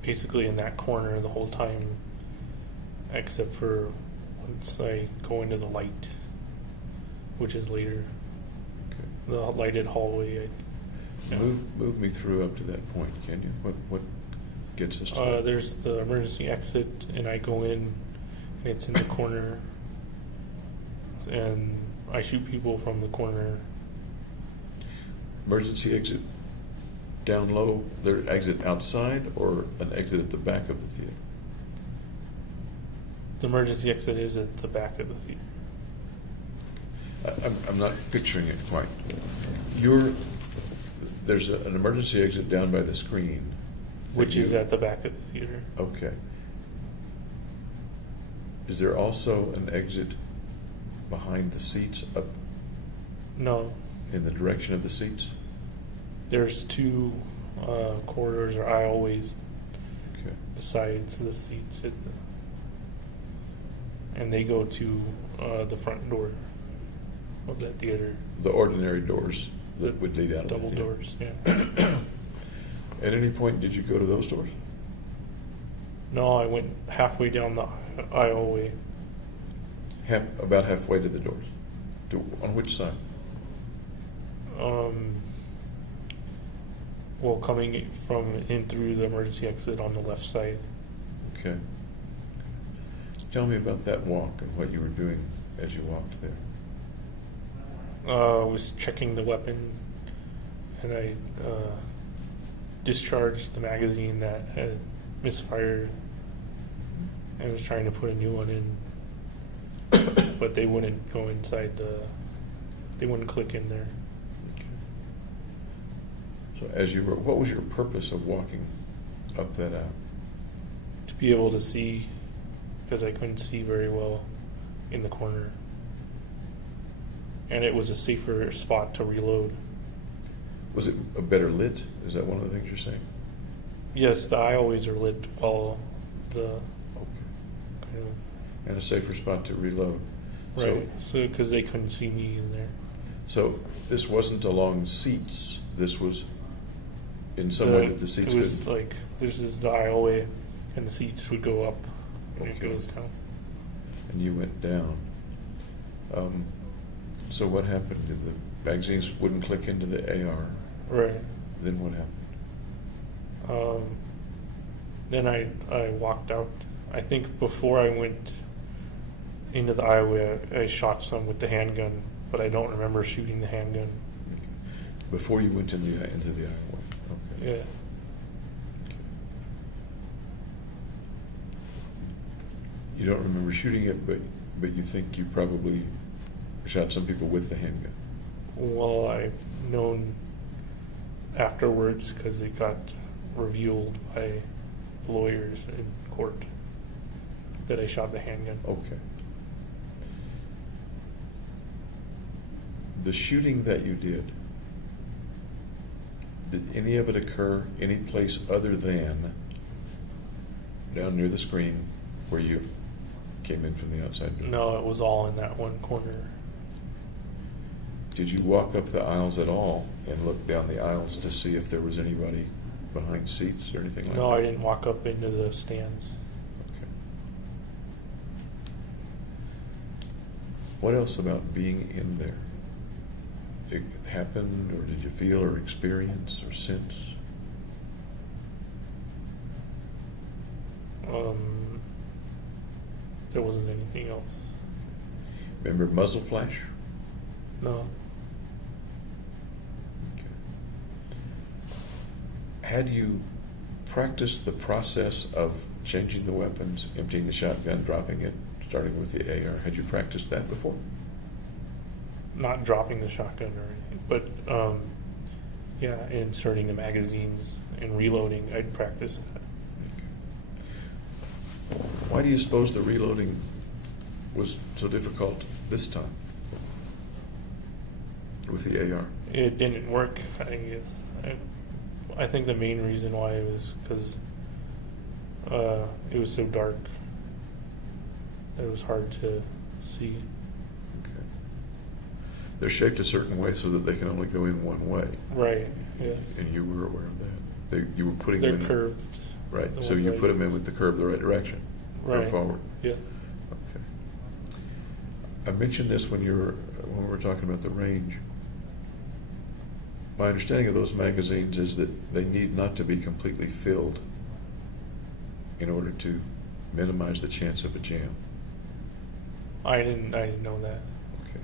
basically in that corner the whole time, except for once I go into the light, which is later. Okay. The lighted hallway. Yeah. Move me through up to that point, can you? What gets us to that? There's the emergency exit, and I go in, and it's in the corner, and I shoot people from the corner. Emergency exit down low, their exit outside or an exit at the back of the theater? The emergency exit is at the back of the theater. I'm not picturing it quite. There's an emergency exit down by the screen. Which is at the back of the theater. Okay. Is there also an exit behind the seats, up No. in the direction of the seats? There's two corridors or aisleways Okay. besides the seats and they go to the front door of that theater. The ordinary doors that would lead out of Double the theater. doors, yeah. At any point, did you go to those doors? No, I went halfway down the aisleway. About halfway to the doors. On which side? Well, coming from in through the emergency exit on the left side. Okay. Tell me about that walk and what you were doing as you walked there. I was checking the weapon, and I discharged the magazine that had misfired, and was trying to put a new one in, but they wouldn't go inside they wouldn't click in there. So as you were, what was your purpose of walking up that aisle? To be able to see, because I couldn't see very well in the corner. And it was a safer spot to reload. Was it a better lit? Is that one of the things you're saying? Yes, the aisleways are lit while the Okay. kind of And a safer spot to reload. right. So because they couldn't see me in there. So this wasn't along seats. This was in some way that the seats It was could. like this is the aisleway, and the seats would go up, and it Okay. goes down. And you went down. So what happened? The magazines wouldn't click into the AR. Right. Then what happened? Then I walked out. I think before I went into the aisleway, I shot some with the handgun, but I don't remember shooting the handgun. Before you went into the aisleway. Okay. Yeah. You don't remember shooting it, but you think you probably shot some people with the handgun. Well, I've known afterwards because it got revealed by lawyers in court that I shot the handgun. Okay. The shooting that you did any of it occur any place other than down near the screen where you came in from the outside door? No, it was all in that one corner. Did you walk up the aisles at all and look down the aisles to see if there was anybody behind seats or anything like that? No, I didn't walk up into the stands. Okay. What else about being in there? It happened, or did you feel or experience or sense? there wasn't anything else. Remember muzzle flash? No. Okay. Had you practiced the process of changing the weapons, emptying the shotgun, dropping it, starting with the AR? Had you practiced that before? Not dropping the shotgun or anything, but yeah, inserting the magazines and reloading, I'd practice that. Okay. Why do you suppose the reloading was so difficult this time with the AR? It didn't work, I guess. I think the main reason why was because it was so dark that it was hard to see. Okay. They're shaped a certain way so that they can only go in one way. Right, yeah. And you were aware of that. You were putting They're them in. curved. Right. The So ones you I- put them in with the curve the right direction. Or Right. forward. Yeah. Okay. I mentioned this when we were talking about the range. My understanding of those magazines is that they need not to be completely filled in order to minimize the chance of a jam. I didn't know that. Okay.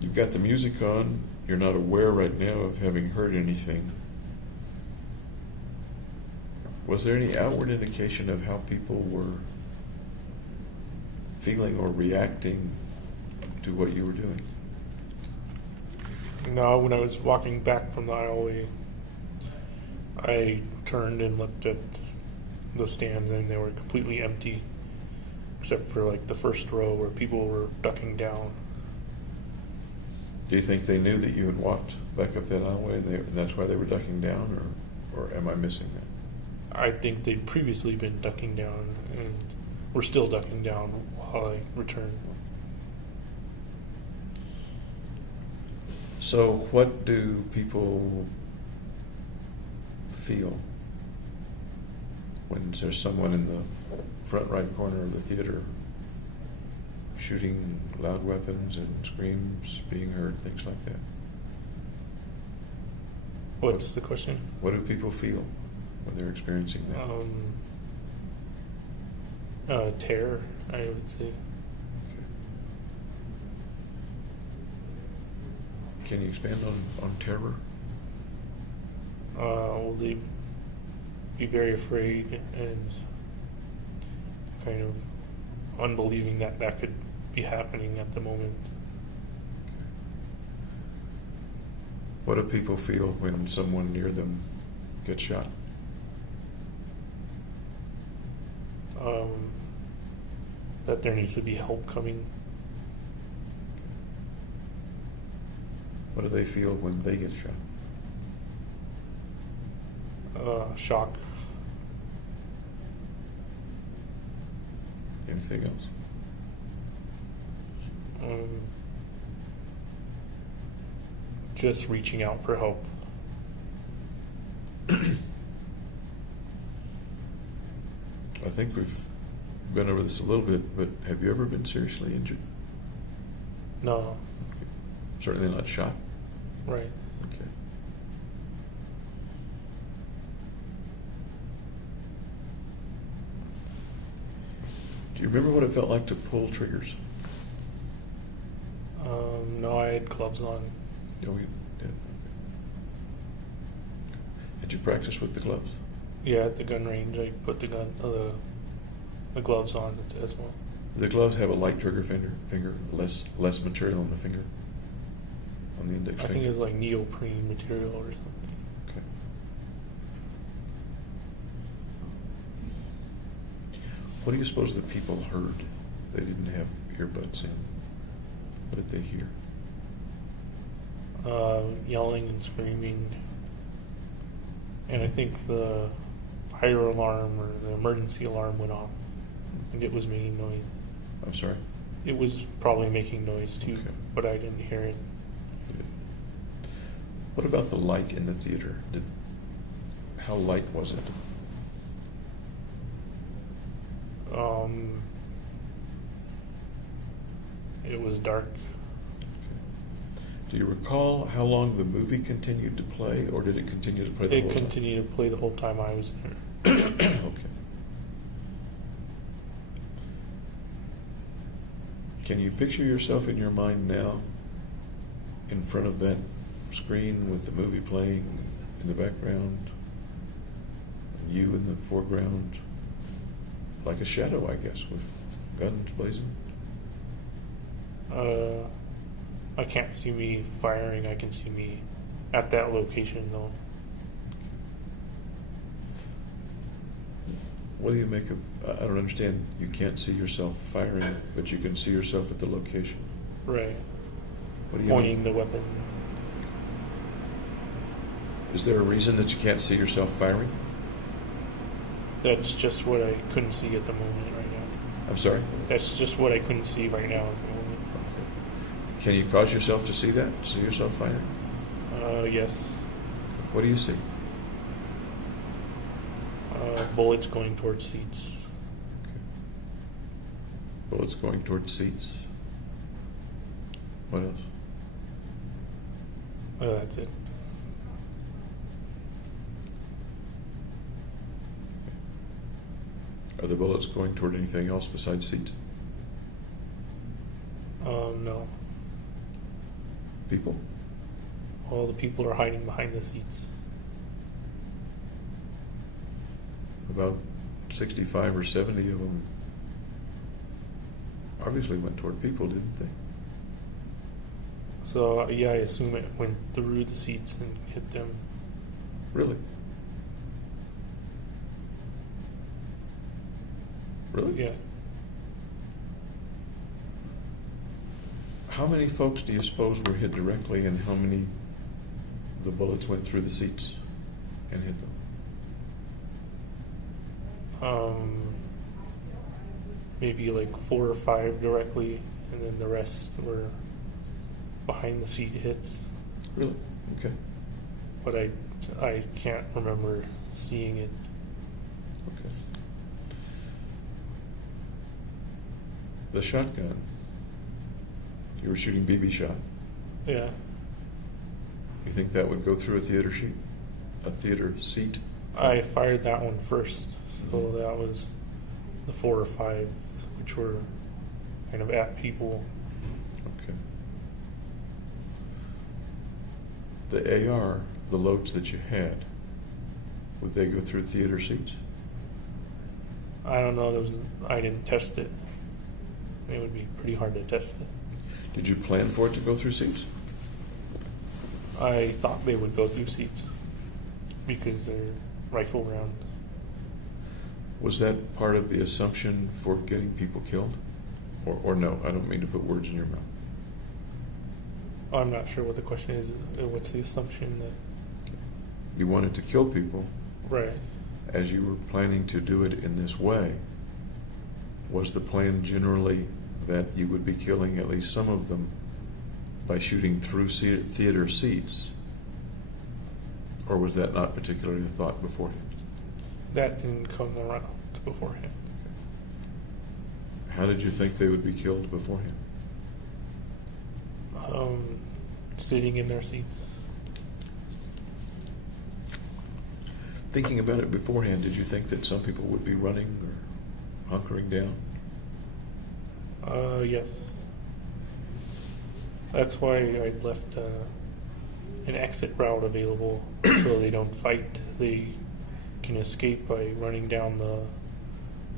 You've got the music on. You're not aware right now of having heard anything. Was there any outward indication of how people were feeling or reacting to what you were doing? No, when I was walking back from the aisleway, I turned and looked at the stands and they were completely empty, except for like the first row where people were ducking down. Do you think they knew that you had walked back up that aisleway and that's why they were ducking down, or am I missing that? I think they'd previously been ducking down and were still ducking down while I returned. So what do people feel when there's someone in the front right corner of the theater shooting loud weapons and screams being heard, things like that? What's the question? What do people feel when they're experiencing that? Terror, I would say. Okay. Can you expand on terror? Will they be very afraid and kind of unbelieving that that could be happening at the moment? Okay. What do people feel when someone near them gets shot? That there needs to be help coming. What do they feel when they get shot? Shock. Anything else? Just reaching out for help. I think we've been over this a little bit, but have you ever been seriously injured? No. Certainly not shot. Right. Okay. Do you remember what it felt like to pull triggers? No, I had gloves on. No, you did. Okay. Did you practice with the gloves? Yeah, at the gun range, I put the gloves on as well. The gloves have a light trigger finger, less material on the finger, on the index I finger. think it's like neoprene material or something. Okay. What do you suppose the people heard? They didn't have earbuds in. What did they hear? Yelling and screaming. And I think the fire alarm or the emergency alarm went off. I think it was making noise. I'm sorry? It was probably making noise too, Okay. but I didn't hear it. What about the light in the theater? How light was it? It was dark. Okay. Do you recall how long the movie continued to play, or did it continue to play the whole It time? continued to play the whole time I was there. Okay. Can you picture yourself in your mind now in front of that screen with the movie playing in the background, and you in the foreground, like a shadow, I guess, with guns blazing? I can't see me firing. I can see me at that location, though. What do you make of, I don't understand, you can't see yourself firing, but you can see yourself at the location. Right. What do you Pointing mean? the weapon. Is there a reason that you can't see yourself firing? That's just what I couldn't see at the moment right now. I'm sorry? That's just what I couldn't see right now at the moment. Okay. Can you cause yourself to see that? See yourself firing? Yes. What do you see? Bullets going towards seats. Okay. Bullets going towards seats. What else? That's it. Are the bullets going toward anything else besides seats? No. People? All the people are hiding behind the seats. About 65 or 70 of them obviously went toward people, didn't they? So, yeah, I assume it went through the seats and hit them. Really? Really? Yeah. How many folks do you suppose were hit directly, and how many the bullets went through the seats and hit them? Maybe like 4 or 5 directly, and then the rest were behind the seat hits. Really? Okay. But I can't remember seeing it. Okay. The shotgun. You were shooting BB shot. Yeah. You think that would go through a theater sheet? A theater seat? I fired that one first, so that was the 4 or 5, which were kind of at people. Okay. The AR, the loads that you had, would they go through theater seats? I don't know. I didn't test it. It would be pretty hard to test it. Did you plan for it to go through seats? I thought they would go through seats because they're rifle round. Was that part of the assumption for getting people killed? Or no, I don't mean to put words in your mouth. I'm not sure what the question is. What's the assumption that... You wanted to kill people. Right. As you were planning to do it in this way, was the plan generally that you would be killing at least some of them by shooting through theater seats? Or was that not particularly a thought beforehand? That didn't come around beforehand. How did you think they would be killed beforehand? Sitting in their seats. Thinking about it beforehand, did you think that some people would be running or hunkering down? Yes. That's why I left an exit route available so they don't fight. They can escape by running down the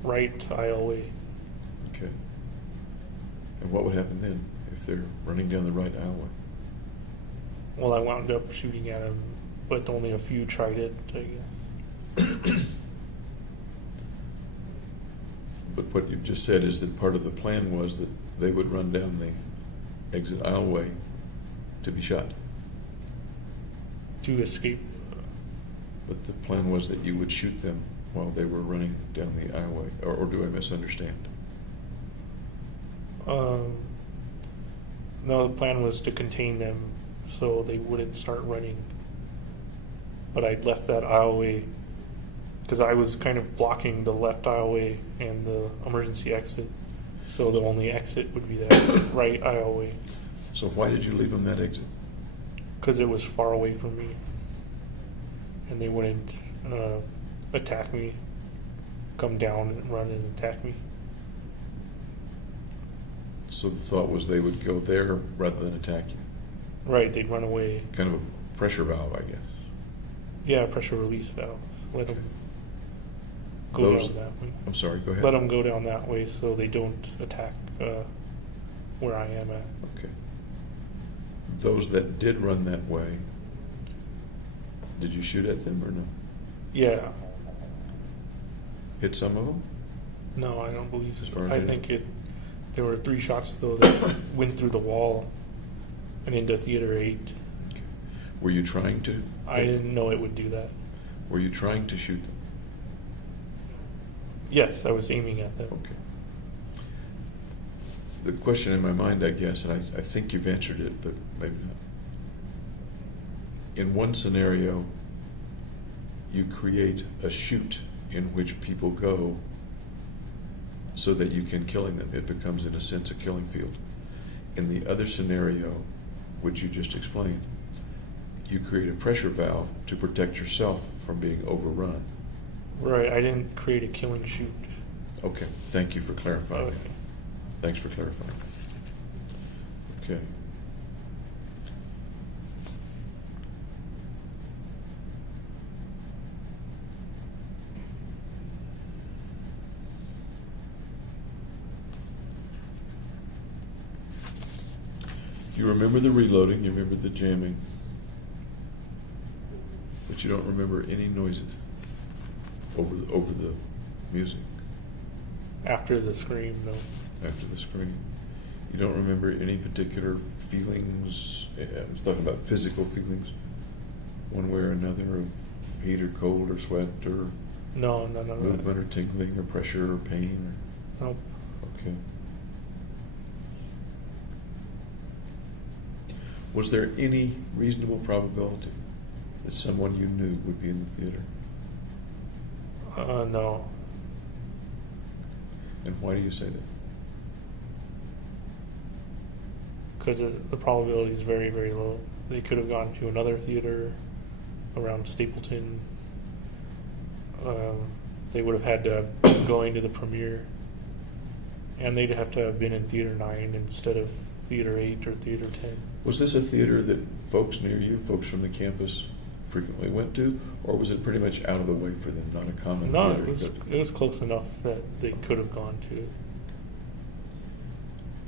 right aisleway. Okay. And what would happen then if they're running down the right aisleway? Well, I wound up shooting at them, but only a few tried it, I guess. But what you've just said is that part of the plan was that they would run down the exit aisleway to be shot. To escape. But the plan was that you would shoot them while they were running down the aisleway, or do I misunderstand? No, the plan was to contain them so they wouldn't start running. But I'd left that aisleway because I was kind of blocking the left aisleway and the emergency exit. So the only exit would be that right aisleway. So why did you leave them that exit? because it was far away from me, and they wouldn't attack me, come down and run and attack me. So the thought was they would go there rather than attack you. Right, they'd run away. Kind of a pressure valve, I guess. Yeah, pressure release valve. Let them go Those- down that way. I'm sorry, go ahead. Let them go down that way so they don't attack where I am at. Okay. Those that did run that way, did you shoot at them or no? Yeah. Hit some of them? No, I don't believe As so. far as I you think know? there were 3 shots though that went through the wall and into Theater 8. Okay. Were you trying to? I didn't know it would do that. Were you trying to shoot them? Yes, I was aiming at them. Okay. The question in my mind, I guess, and I think you've answered it, but maybe not. In one scenario, you create a chute in which people go so that you can killing them. It becomes, in a sense, a killing field. In the other scenario, which you just explained, you create a pressure valve to protect yourself from being overrun. Right, I didn't create a killing chute. Okay, thank you for clarifying. Okay. Thanks for clarifying. Okay. You remember the reloading, you remember the jamming, but you don't remember any noises over the music After the scream, no. after the scream. You don't remember any particular feelings. I'm talking about physical feelings, one way or another, of heat or cold or sweat or No, none of movement that. or tingling or pressure or pain. Nope. Okay. Was there any reasonable probability that someone you knew would be in the theater? No. And why do you say that? Because the probability is very, very low. They could have gone to another theater around Stapleton. They would have had to have been going to the premiere. And they'd have to have been in Theater 9 instead of Theater 8 or Theater 10. Was this a theater that folks near you, folks from the campus, frequently went to, or was it pretty much out of the way for them, not a common No, theater? it was close enough that they could have gone to.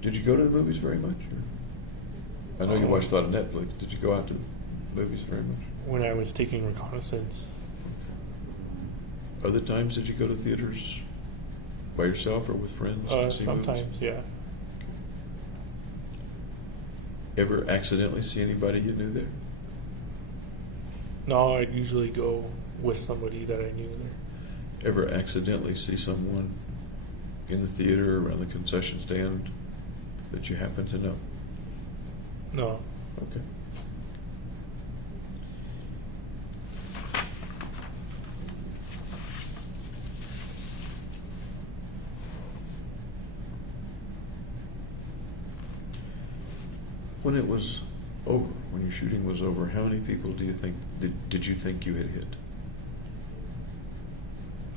Did you go to the movies very much? Or? I know you watched a lot of Netflix. Did you go out to the movies very much? When I was taking reconnaissance. Other times, did you go to theaters by yourself or with friends? to see Sometimes, movies? yeah. Ever accidentally see anybody you knew there? No, I'd usually go with somebody that I knew there. Ever accidentally see someone in the theater or around the concession stand that you happen to know? No. Okay. When it was over, when your shooting was over, how many people do you think did you think you had hit?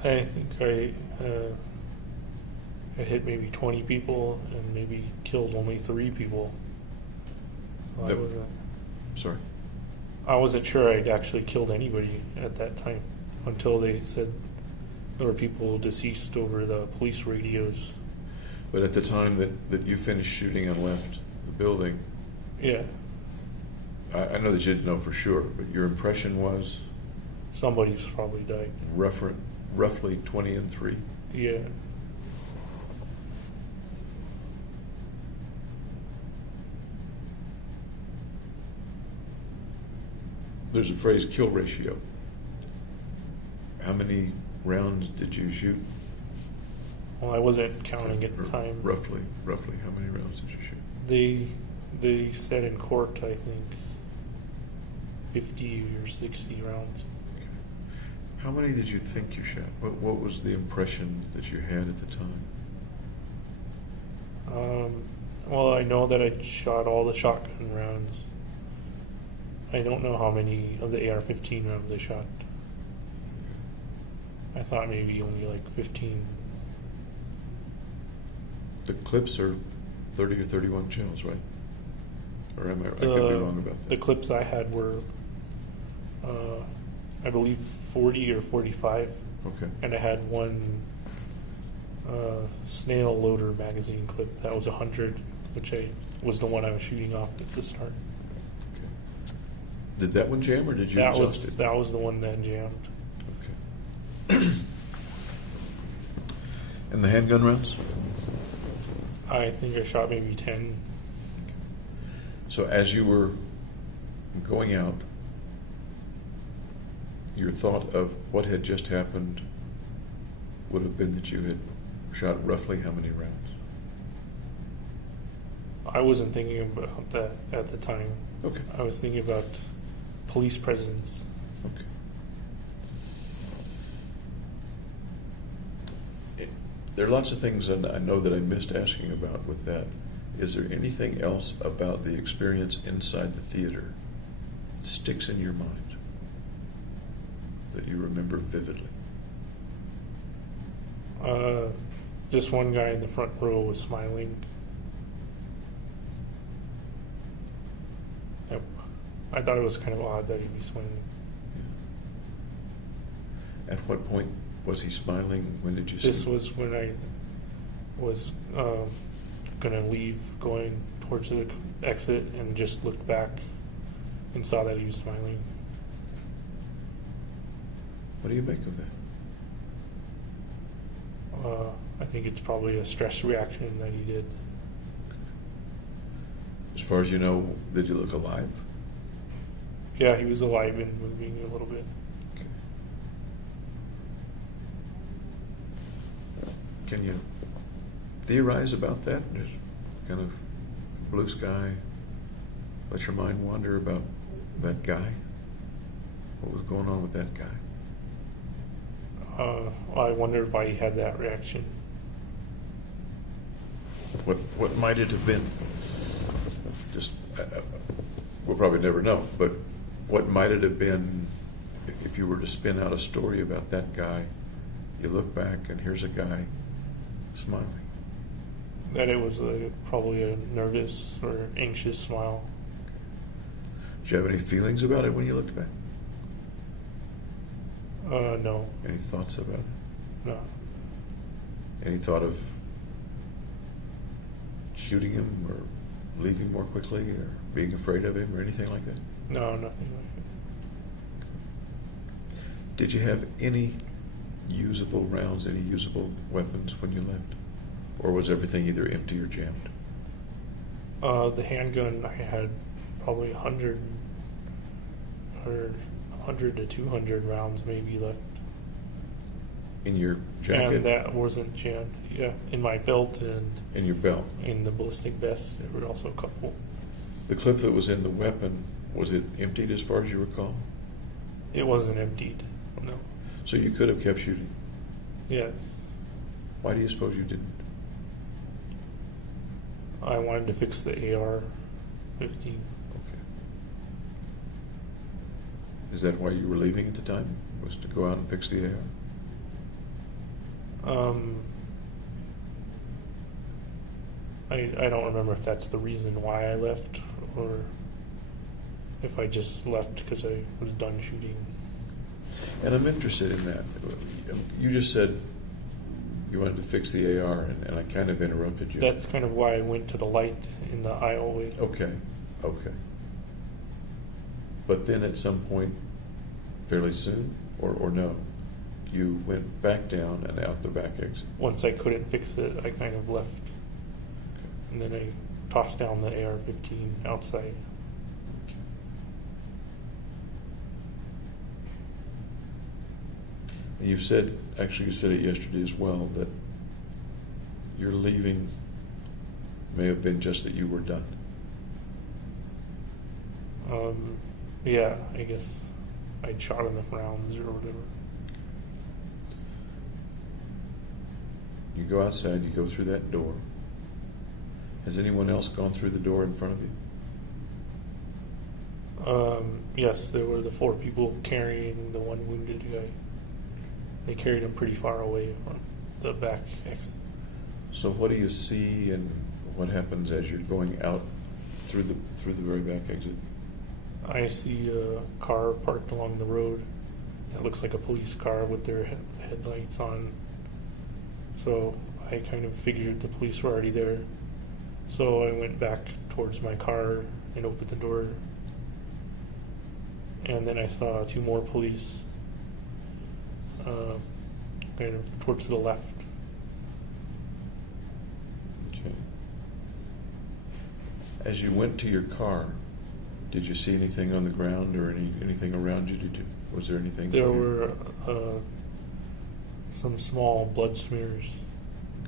I think I hit maybe 20 people and maybe killed only 3 people. So Sorry. I wasn't sure I'd actually killed anybody at that time until they said there were people deceased over the police radios. But at the time that you finished shooting and left the building, Yeah, I know that you didn't know for sure, but your impression was somebody's probably died. roughly 20 and 3. Yeah. There's a phrase, kill ratio. How many rounds did you shoot? Well, I wasn't counting at Or the time. Roughly, how many rounds did you shoot? They said in court, I think, 50 or 60 rounds. Okay. How many did you think you shot? What was the impression that you had at the time? Well, I know that I shot all the shotgun rounds. I don't know how many of the AR-15 rounds I shot. I thought maybe only like 15. The clips are 30 or 31 shells, right? Or am I could be wrong about that. The clips I had were, I believe, 40 or 45. Okay. And I had one snail loader magazine clip that was 100, which was the one I was shooting off at the start. Okay. Did that one jam, or did you That exhaust it? that was the one that jammed. Okay. And the handgun rounds? I think I shot maybe 10. So as you were going out, your thought of what had just happened would have been that you had shot roughly how many rounds? I wasn't thinking about that at the time. Okay. I was thinking about police presence. Okay. There are lots of things that I know that I missed asking about with that. Is there anything else about the experience inside the theater that sticks in your mind that you remember vividly? Just one guy in the front row was smiling. I thought it was kind of odd that he'd be smiling. Yeah. At what point was he smiling? When did you see This him? was when I was going to leave, going towards the exit, and just looked back and saw that he was smiling. What do you make of that? I think it's probably a stress reaction that he did. As far as you know, did he look alive? Yeah, he was alive and moving a little bit. Okay. Can you theorize about that? Just kind of blue sky, let your mind wander about that guy? What was going on with that guy? I wondered why he had that reaction. What might it have been? Just we'll probably never know. But what might it have been if you were to spin out a story about that guy? You look back and here's a guy smiling. That it was probably a nervous or anxious smile. Did you have any feelings about it when you looked back? No. Any thoughts about it? No. Any thought of shooting him or leaving more quickly or being afraid of him or anything like that? No, nothing like that. Did you have any usable rounds, any usable weapons when you left? Or was everything either empty or jammed? The handgun, I had probably 100 or 100 to 200 rounds maybe left. In your jacket? And that wasn't jammed. Yeah, in my belt and In your belt? in the ballistic vest, there were also a couple. The clip that was in the weapon, was it emptied as far as you recall? It wasn't emptied, no. So you could have kept shooting. Yes. Why do you suppose you didn't? I wanted to fix the AR-15. Okay. Is that why you were leaving at the time? Was to go out and fix the AR? I don't remember if that's the reason why I left or if I just left because I was done shooting. And I'm interested in that. You just said you wanted to fix the AR, and I kind of interrupted you. That's kind of why I went to the light in the aisleway. Okay, okay. But then at some point, fairly soon, or no, you went back down and out the back exit. Once I couldn't fix it, I kind of left. And then I tossed down the AR-15 outside. And you've said, actually you said it yesterday as well, that your leaving may have been just that you were done. Yeah, I guess I'd shot enough rounds or whatever. You go outside, you go through that door. Has anyone else gone through the door in front of you? Yes, there were the 4 people carrying the one wounded guy. They carried him pretty far away from the back exit. So what do you see, and what happens as you're going out through the very back exit? I see a car parked along the road that looks like a police car with their headlights on. So I kind of figured the police were already there. So I went back towards my car and opened the door. And then I saw 2 more police kind of towards the left. Okay. As you went to your car, did you see anything on the ground or anything around you? Was there anything? There were some small blood smears.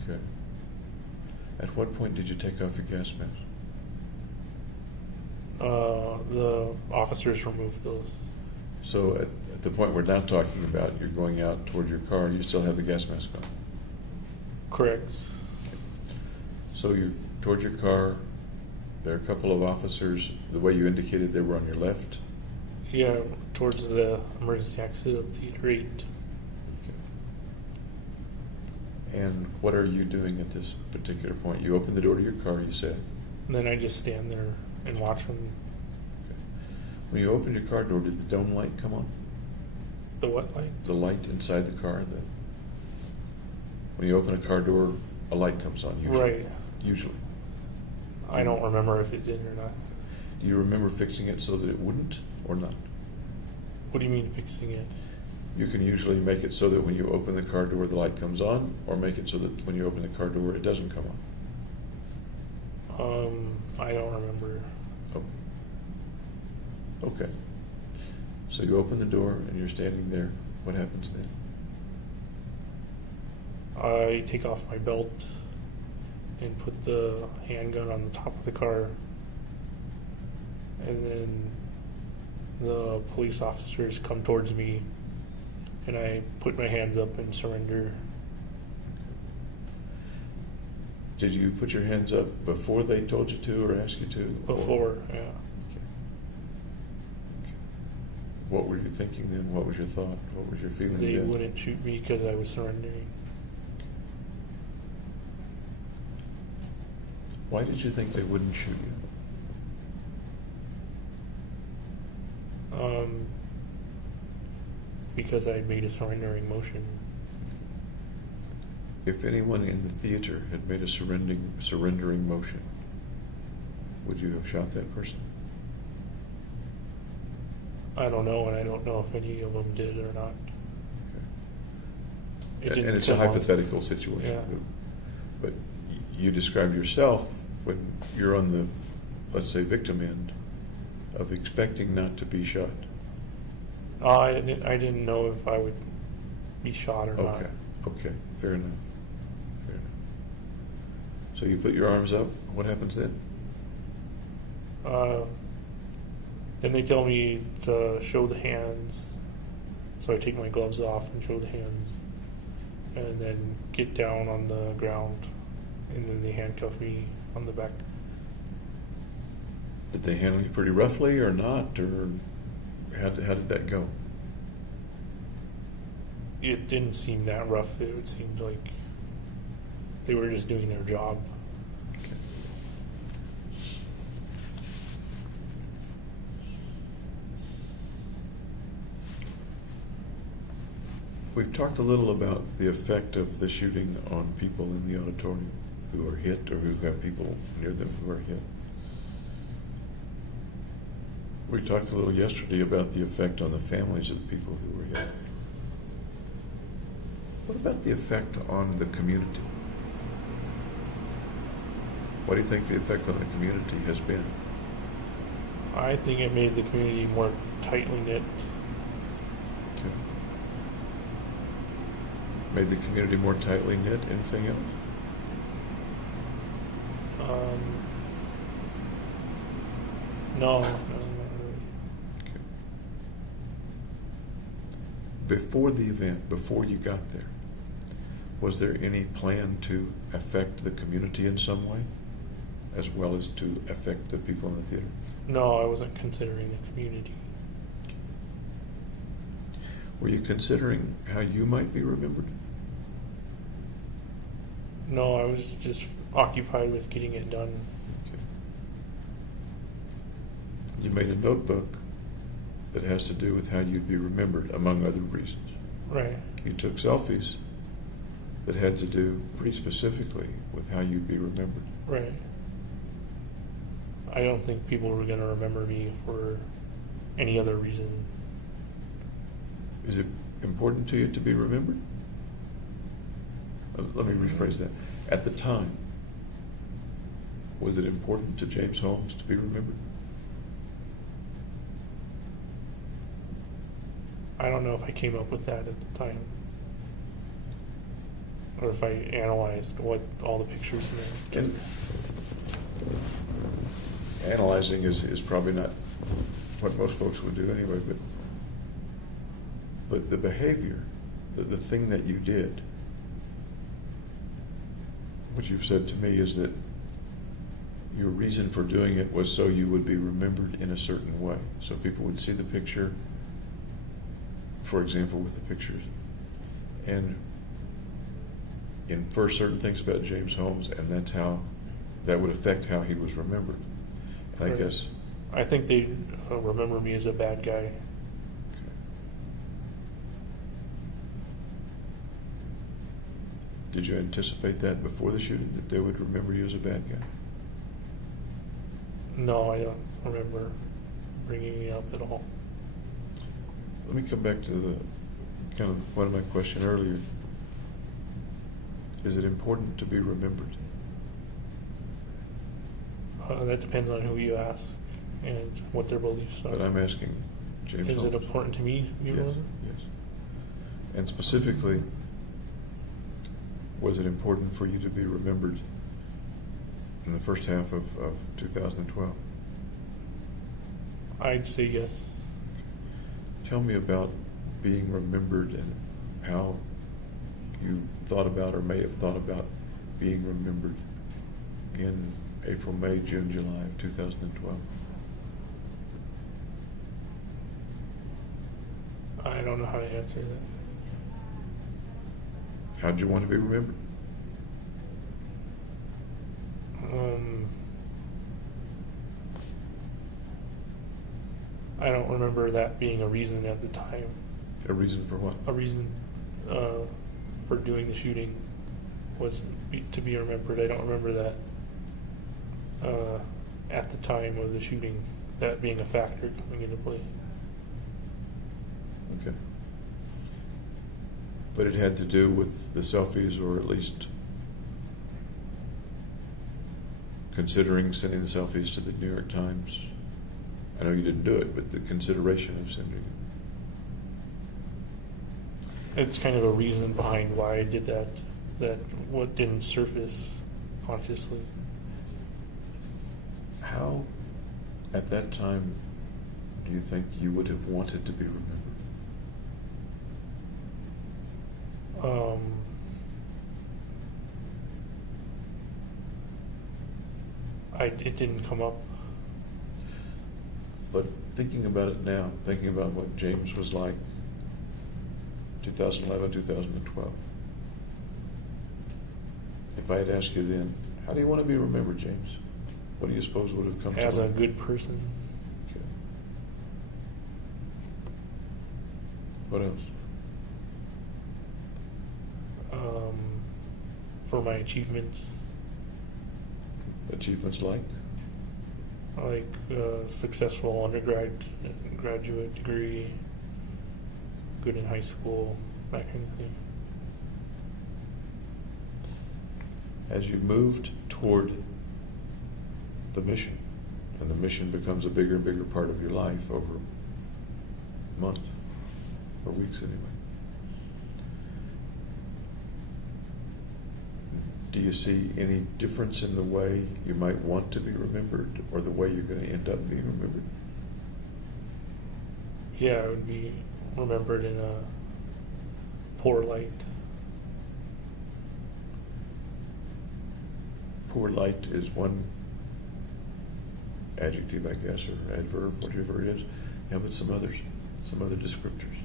Okay. At what point did you take off your gas mask? The officers removed those. So at the point we're now talking about, you're going out toward your car, you still have the gas mask on? Correct. Okay. So you're toward your car, there are a couple of officers, the way you indicated they were on your left? Yeah, towards the emergency exit of Theater 8. Okay. And what are you doing at this particular point? You open the door to your car, you said? And then I just stand there and watch them. Okay. When you opened your car door, did the dome light come on? The what light? The light inside the car? When you open a car door, a light comes on usually. Right. Usually. I don't remember if it did or not. Do you remember fixing it so that it wouldn't or not? What do you mean fixing it? You can usually make it so that when you open the car door, the light comes on, or make it so that when you open the car door, it doesn't come on. I don't remember. Oh. Okay. So you open the door and you're standing there. What happens then? I take off my belt and put the handgun on the top of the car. And then the police officers come towards me and I put my hands up and surrender. Did you put your hands up before they told you to or asked you to? Before, yeah. Okay. Okay. What were you thinking then? What was your thought? What was your feeling They then? wouldn't shoot me because I was surrendering. Why did you think they wouldn't shoot you? Because I made a surrendering motion. If anyone in the theater had made a surrendering motion, would you have shot that person? I don't know, and I don't know if any of them did or not. Okay. And it's a hypothetical situation. Yeah. But you described yourself when you're on the, let's say, victim end of expecting not to be shot. I didn't know if I would be shot or not. Okay. Okay. Fair enough. Fair enough. So you put your arms up. What happens then? Then they tell me to show the hands. So I take my gloves off and show the hands. And then get down on the ground. And then they handcuff me on the back. Did they handle you pretty roughly or not? Or how did that go? It didn't seem that rough. It seemed like they were just doing their job. Okay. We've talked a little about the effect of the shooting on people in the auditorium who are hit or who have people near them who are hit. We talked a little yesterday about the effect on the families of the people who were hit. What about the effect on the community? What do you think the effect on the community has been? I think it made the community more tightly knit. Okay. Made the community more tightly knit? Anything else? No, not really. Okay. Before the event, before you got there, was there any plan to affect the community in some way? as well as to affect the people in the theater? No, I wasn't considering the community. Were you considering how you might be remembered? No, I was just occupied with getting it done. Okay. You made a notebook that has to do with how you'd be remembered, among other reasons. Right. You took selfies that had to do pretty specifically with how you'd be remembered. Right. I don't think people were going to remember me for any other reason. Is it important to you to be remembered? Let me rephrase that. At the time, was it important to James Holmes to be remembered? I don't know if I came up with that at the time, or if I analyzed what all the pictures meant. And analyzing is probably not what most folks would do anyway, but the behavior, the thing that you did, what you've said to me is that your reason for doing it was so you would be remembered in a certain way. So people would see the picture, for example, with the pictures, and infer certain things about James Holmes, and that's how that would affect how he was remembered. And I guess I think they remember me as a bad guy. Okay. Did you anticipate that before the shooting, that they would remember you as a bad guy? No, I don't remember bringing me up at all. Let me come back to the kind of the point of my question earlier. Is it important to be remembered? That depends on who you ask and what their beliefs are. But I'm asking James Is it Holmes. important to me to be Yes, remembered? yes. And specifically, was it important for you to be remembered in the first half of 2012? I'd say yes. Tell me about being remembered and how you thought about or may have thought about being remembered in April, May, June, July of 2012. I don't know how to answer that. How'd you want to be remembered? I don't remember that being a reason at the time. A reason for what? A reason for doing the shooting was to be remembered. I don't remember that at the time of the shooting, that being a factor coming into play. Okay. But it had to do with the selfies, or at least considering sending the selfies to the New York Times. I know you didn't do it, but the consideration of sending it. It's kind of a reason behind why I did that, that what didn't surface consciously. How, at that time, do you think you would have wanted to be remembered? It didn't come up. But thinking about it now, thinking about what James was like 2011, 2012, if I had asked you then, how do you want to be remembered, James? What do you suppose would have come to As a mind? good person. Okay. What else? For my achievements, Achievements like? like successful graduate degree, good in high school, that kind of thing. As you moved toward the mission, and the mission becomes a bigger and bigger part of your life over months, or weeks anyway, do you see any difference in the way you might want to be remembered, or the way you're going to end up being remembered? Yeah, I would be remembered in a poor light. Poor light is one adjective, I guess, or adverb, whatever it is. How about some others, some other descriptors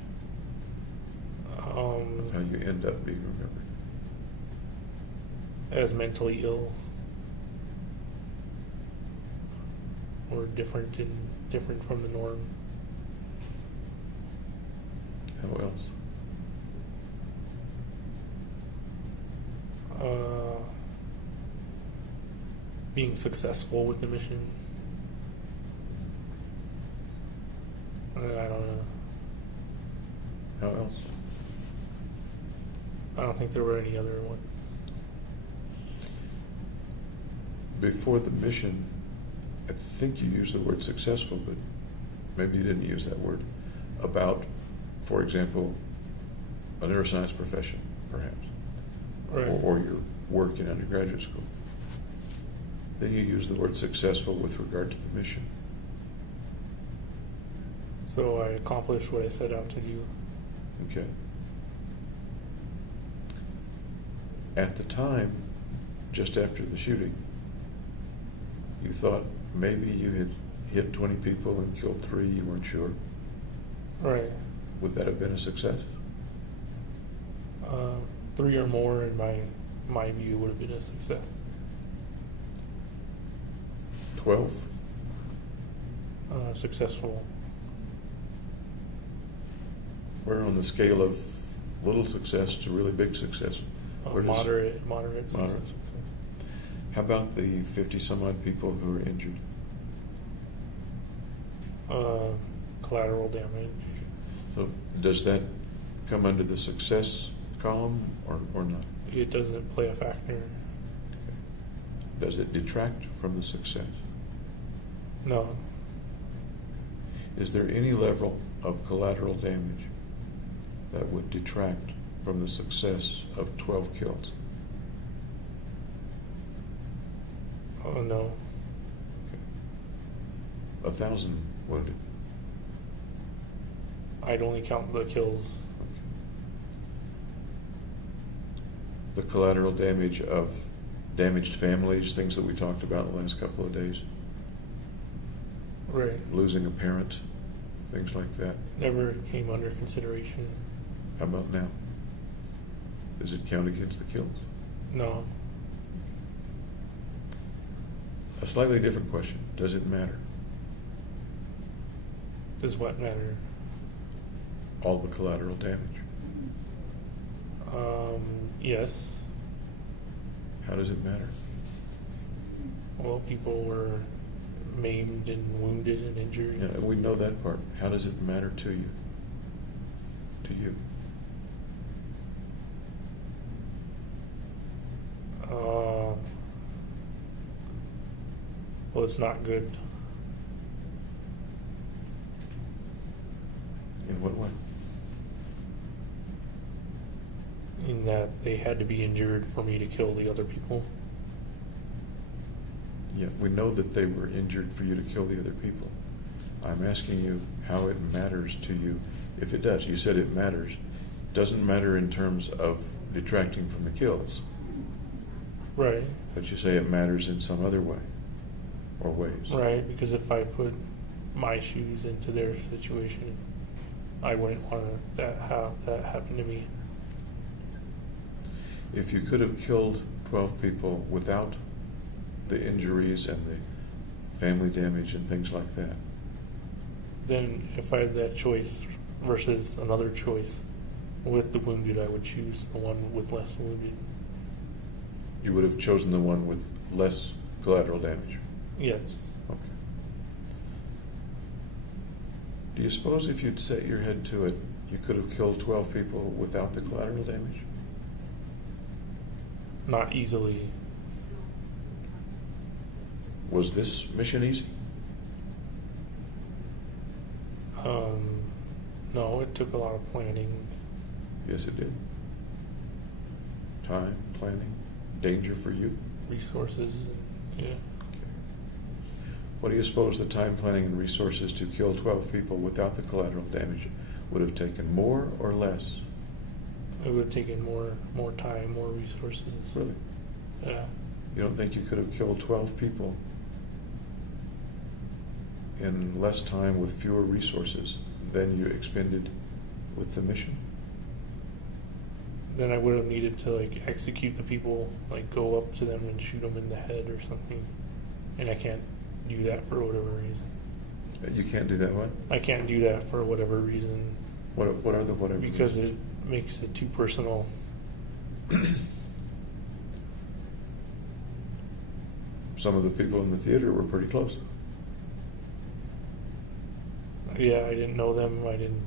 of how you end up being remembered? As mentally ill, or different from the norm. How else? Being successful with the mission. I don't know. How else? I don't think there were any other ones. Before the mission, I think you used the word successful, but maybe you didn't use that word. About, for example, a neuroscience profession, perhaps, Right. or your work in undergraduate school. Then you use the word successful with regard to the mission. So I accomplished what I set out to do. Okay. At the time, just after the shooting, you thought maybe you had hit 20 people and killed 3, you weren't sure. Right. Would that have been a success? 3 or more, in my view, would have been a success. 12? Successful. We're on the scale of little success to really big success. Where does- Moderate. Moderate. Success. How about the 50 some odd people who are injured? Collateral damage. So does that come under the success column or not? It doesn't play a factor. Does it detract from the success? No. Is there any level of collateral damage that would detract from the success of 12 kills? Oh, no. 1,000 wounded. I'd only count the kills. Okay. The collateral damage of damaged families, things that we talked about the last couple of days, Right. losing a parent, things like that. Never came under consideration. How about now? Does it count against the kills? No. A slightly different question. Does it matter? Does what matter? All the collateral damage. Yes. How does it matter? Well, people were maimed and wounded and injured. Yeah, we know that part. How does it matter to you? To you? Well, it's not good. In what way? In that they had to be injured for me to kill the other people. Yeah, we know that they were injured for you to kill the other people. I'm asking you how it matters to you. If it does, you said it matters. It doesn't matter in terms of detracting from the kills, Right. but you say it matters in some other way or ways. Right, because if I put my shoes into their situation, I wouldn't want to have that happen to me. If you could have killed 12 people without the injuries and the family damage and things like that, Then if I had that choice versus another choice with the wounded, I would choose the one with less wounded. you would have chosen the one with less collateral damage. Yes. Okay. Do you suppose if you'd set your head to it, you could have killed 12 people without the collateral damage? Not easily. Was this mission easy? No, it took a lot of planning. Yes, it did. Time, planning, danger for you? Resources, yeah. Okay. What do you suppose the time, planning, and resources to kill 12 people without the collateral damage would have taken, more or less? It would have taken more time, more resources. Really? Yeah. You don't think you could have killed 12 people in less time with fewer resources than you expended with the mission? Then I would have needed to like execute the people, like go up to them and shoot them in the head or something, and I can't do that for whatever reason. You can't do that, what? I can't do that for whatever reason. What are the whatever? Because reasons? it makes it too personal. Some of the people in the theater were pretty close. Yeah, I didn't know them. I didn't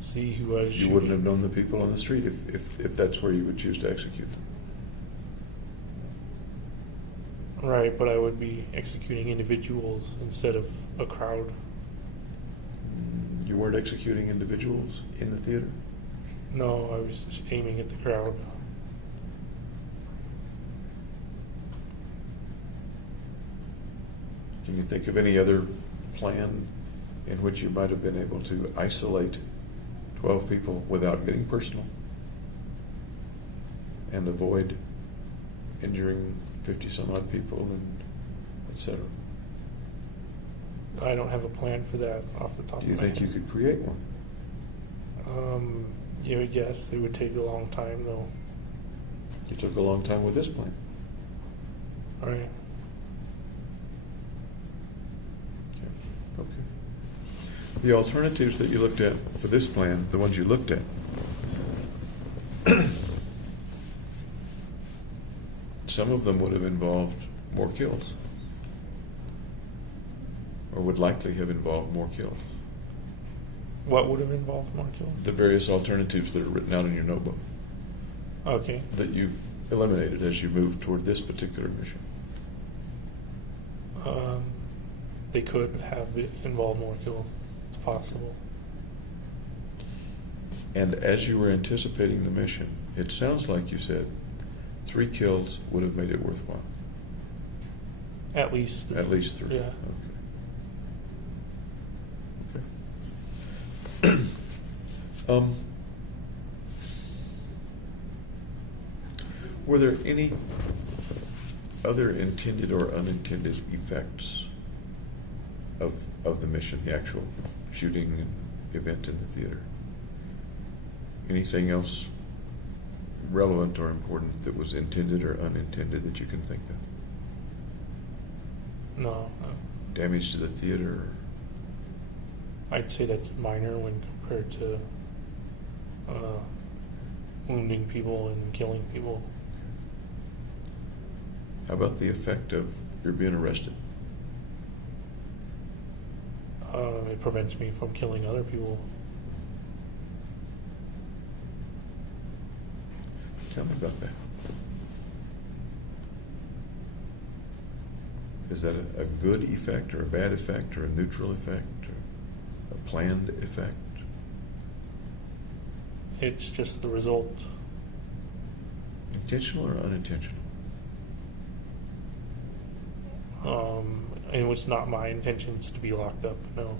see who I was shooting. You wouldn't have known the people on the street if that's where you would choose to execute them. Right, but I would be executing individuals instead of a crowd. You weren't executing individuals in the theater? No, I was just aiming at the crowd. Can you think of any other plan in which you might have been able to isolate 12 people without getting personal and avoid injuring 50 some odd people and et cetera? I don't have a plan for that off the top Do you of my think head. you could create one? Yeah, yes, it would take a long time though. You took a long time with this plan. All right. Okay. The alternatives that you looked at for this plan, the ones you looked at, some of them would have involved more kills, or would likely have involved more kills. What would have involved more kills? The various alternatives that are written out in your notebook Okay. that you eliminated as you moved toward this particular mission. They could have involved more kills. It's possible. And as you were anticipating the mission, it sounds like you said 3 kills would have made it worthwhile. At least. At least 3. Yeah. Okay. Were there any other intended or unintended effects of the mission, the actual shooting and event in the theater? Anything else relevant or important that was intended or unintended that you can think of? No. Damage to the theater? I'd say that's minor when compared to wounding people and killing people. How about the effect of your being arrested? It prevents me from killing other people. Tell me about that. Is that a good effect or a bad effect or a neutral effect or a planned effect? It's just the result. Intentional or unintentional? It was not my intentions to be locked up, no.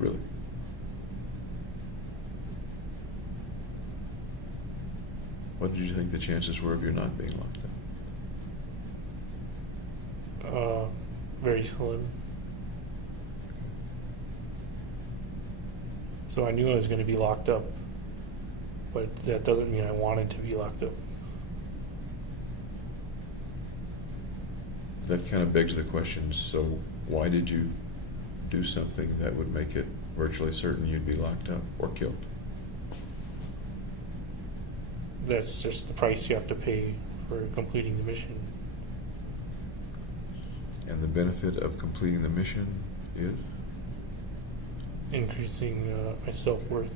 Really? What did you think the chances were of you not being locked up? Very slim. So I knew I was going to be locked up, but that doesn't mean I wanted to be locked up. That kind of begs the question, so why did you do something that would make it virtually certain you'd be locked up or killed? That's just the price you have to pay for completing the mission. And the benefit of completing the mission is? Increasing my self-worth.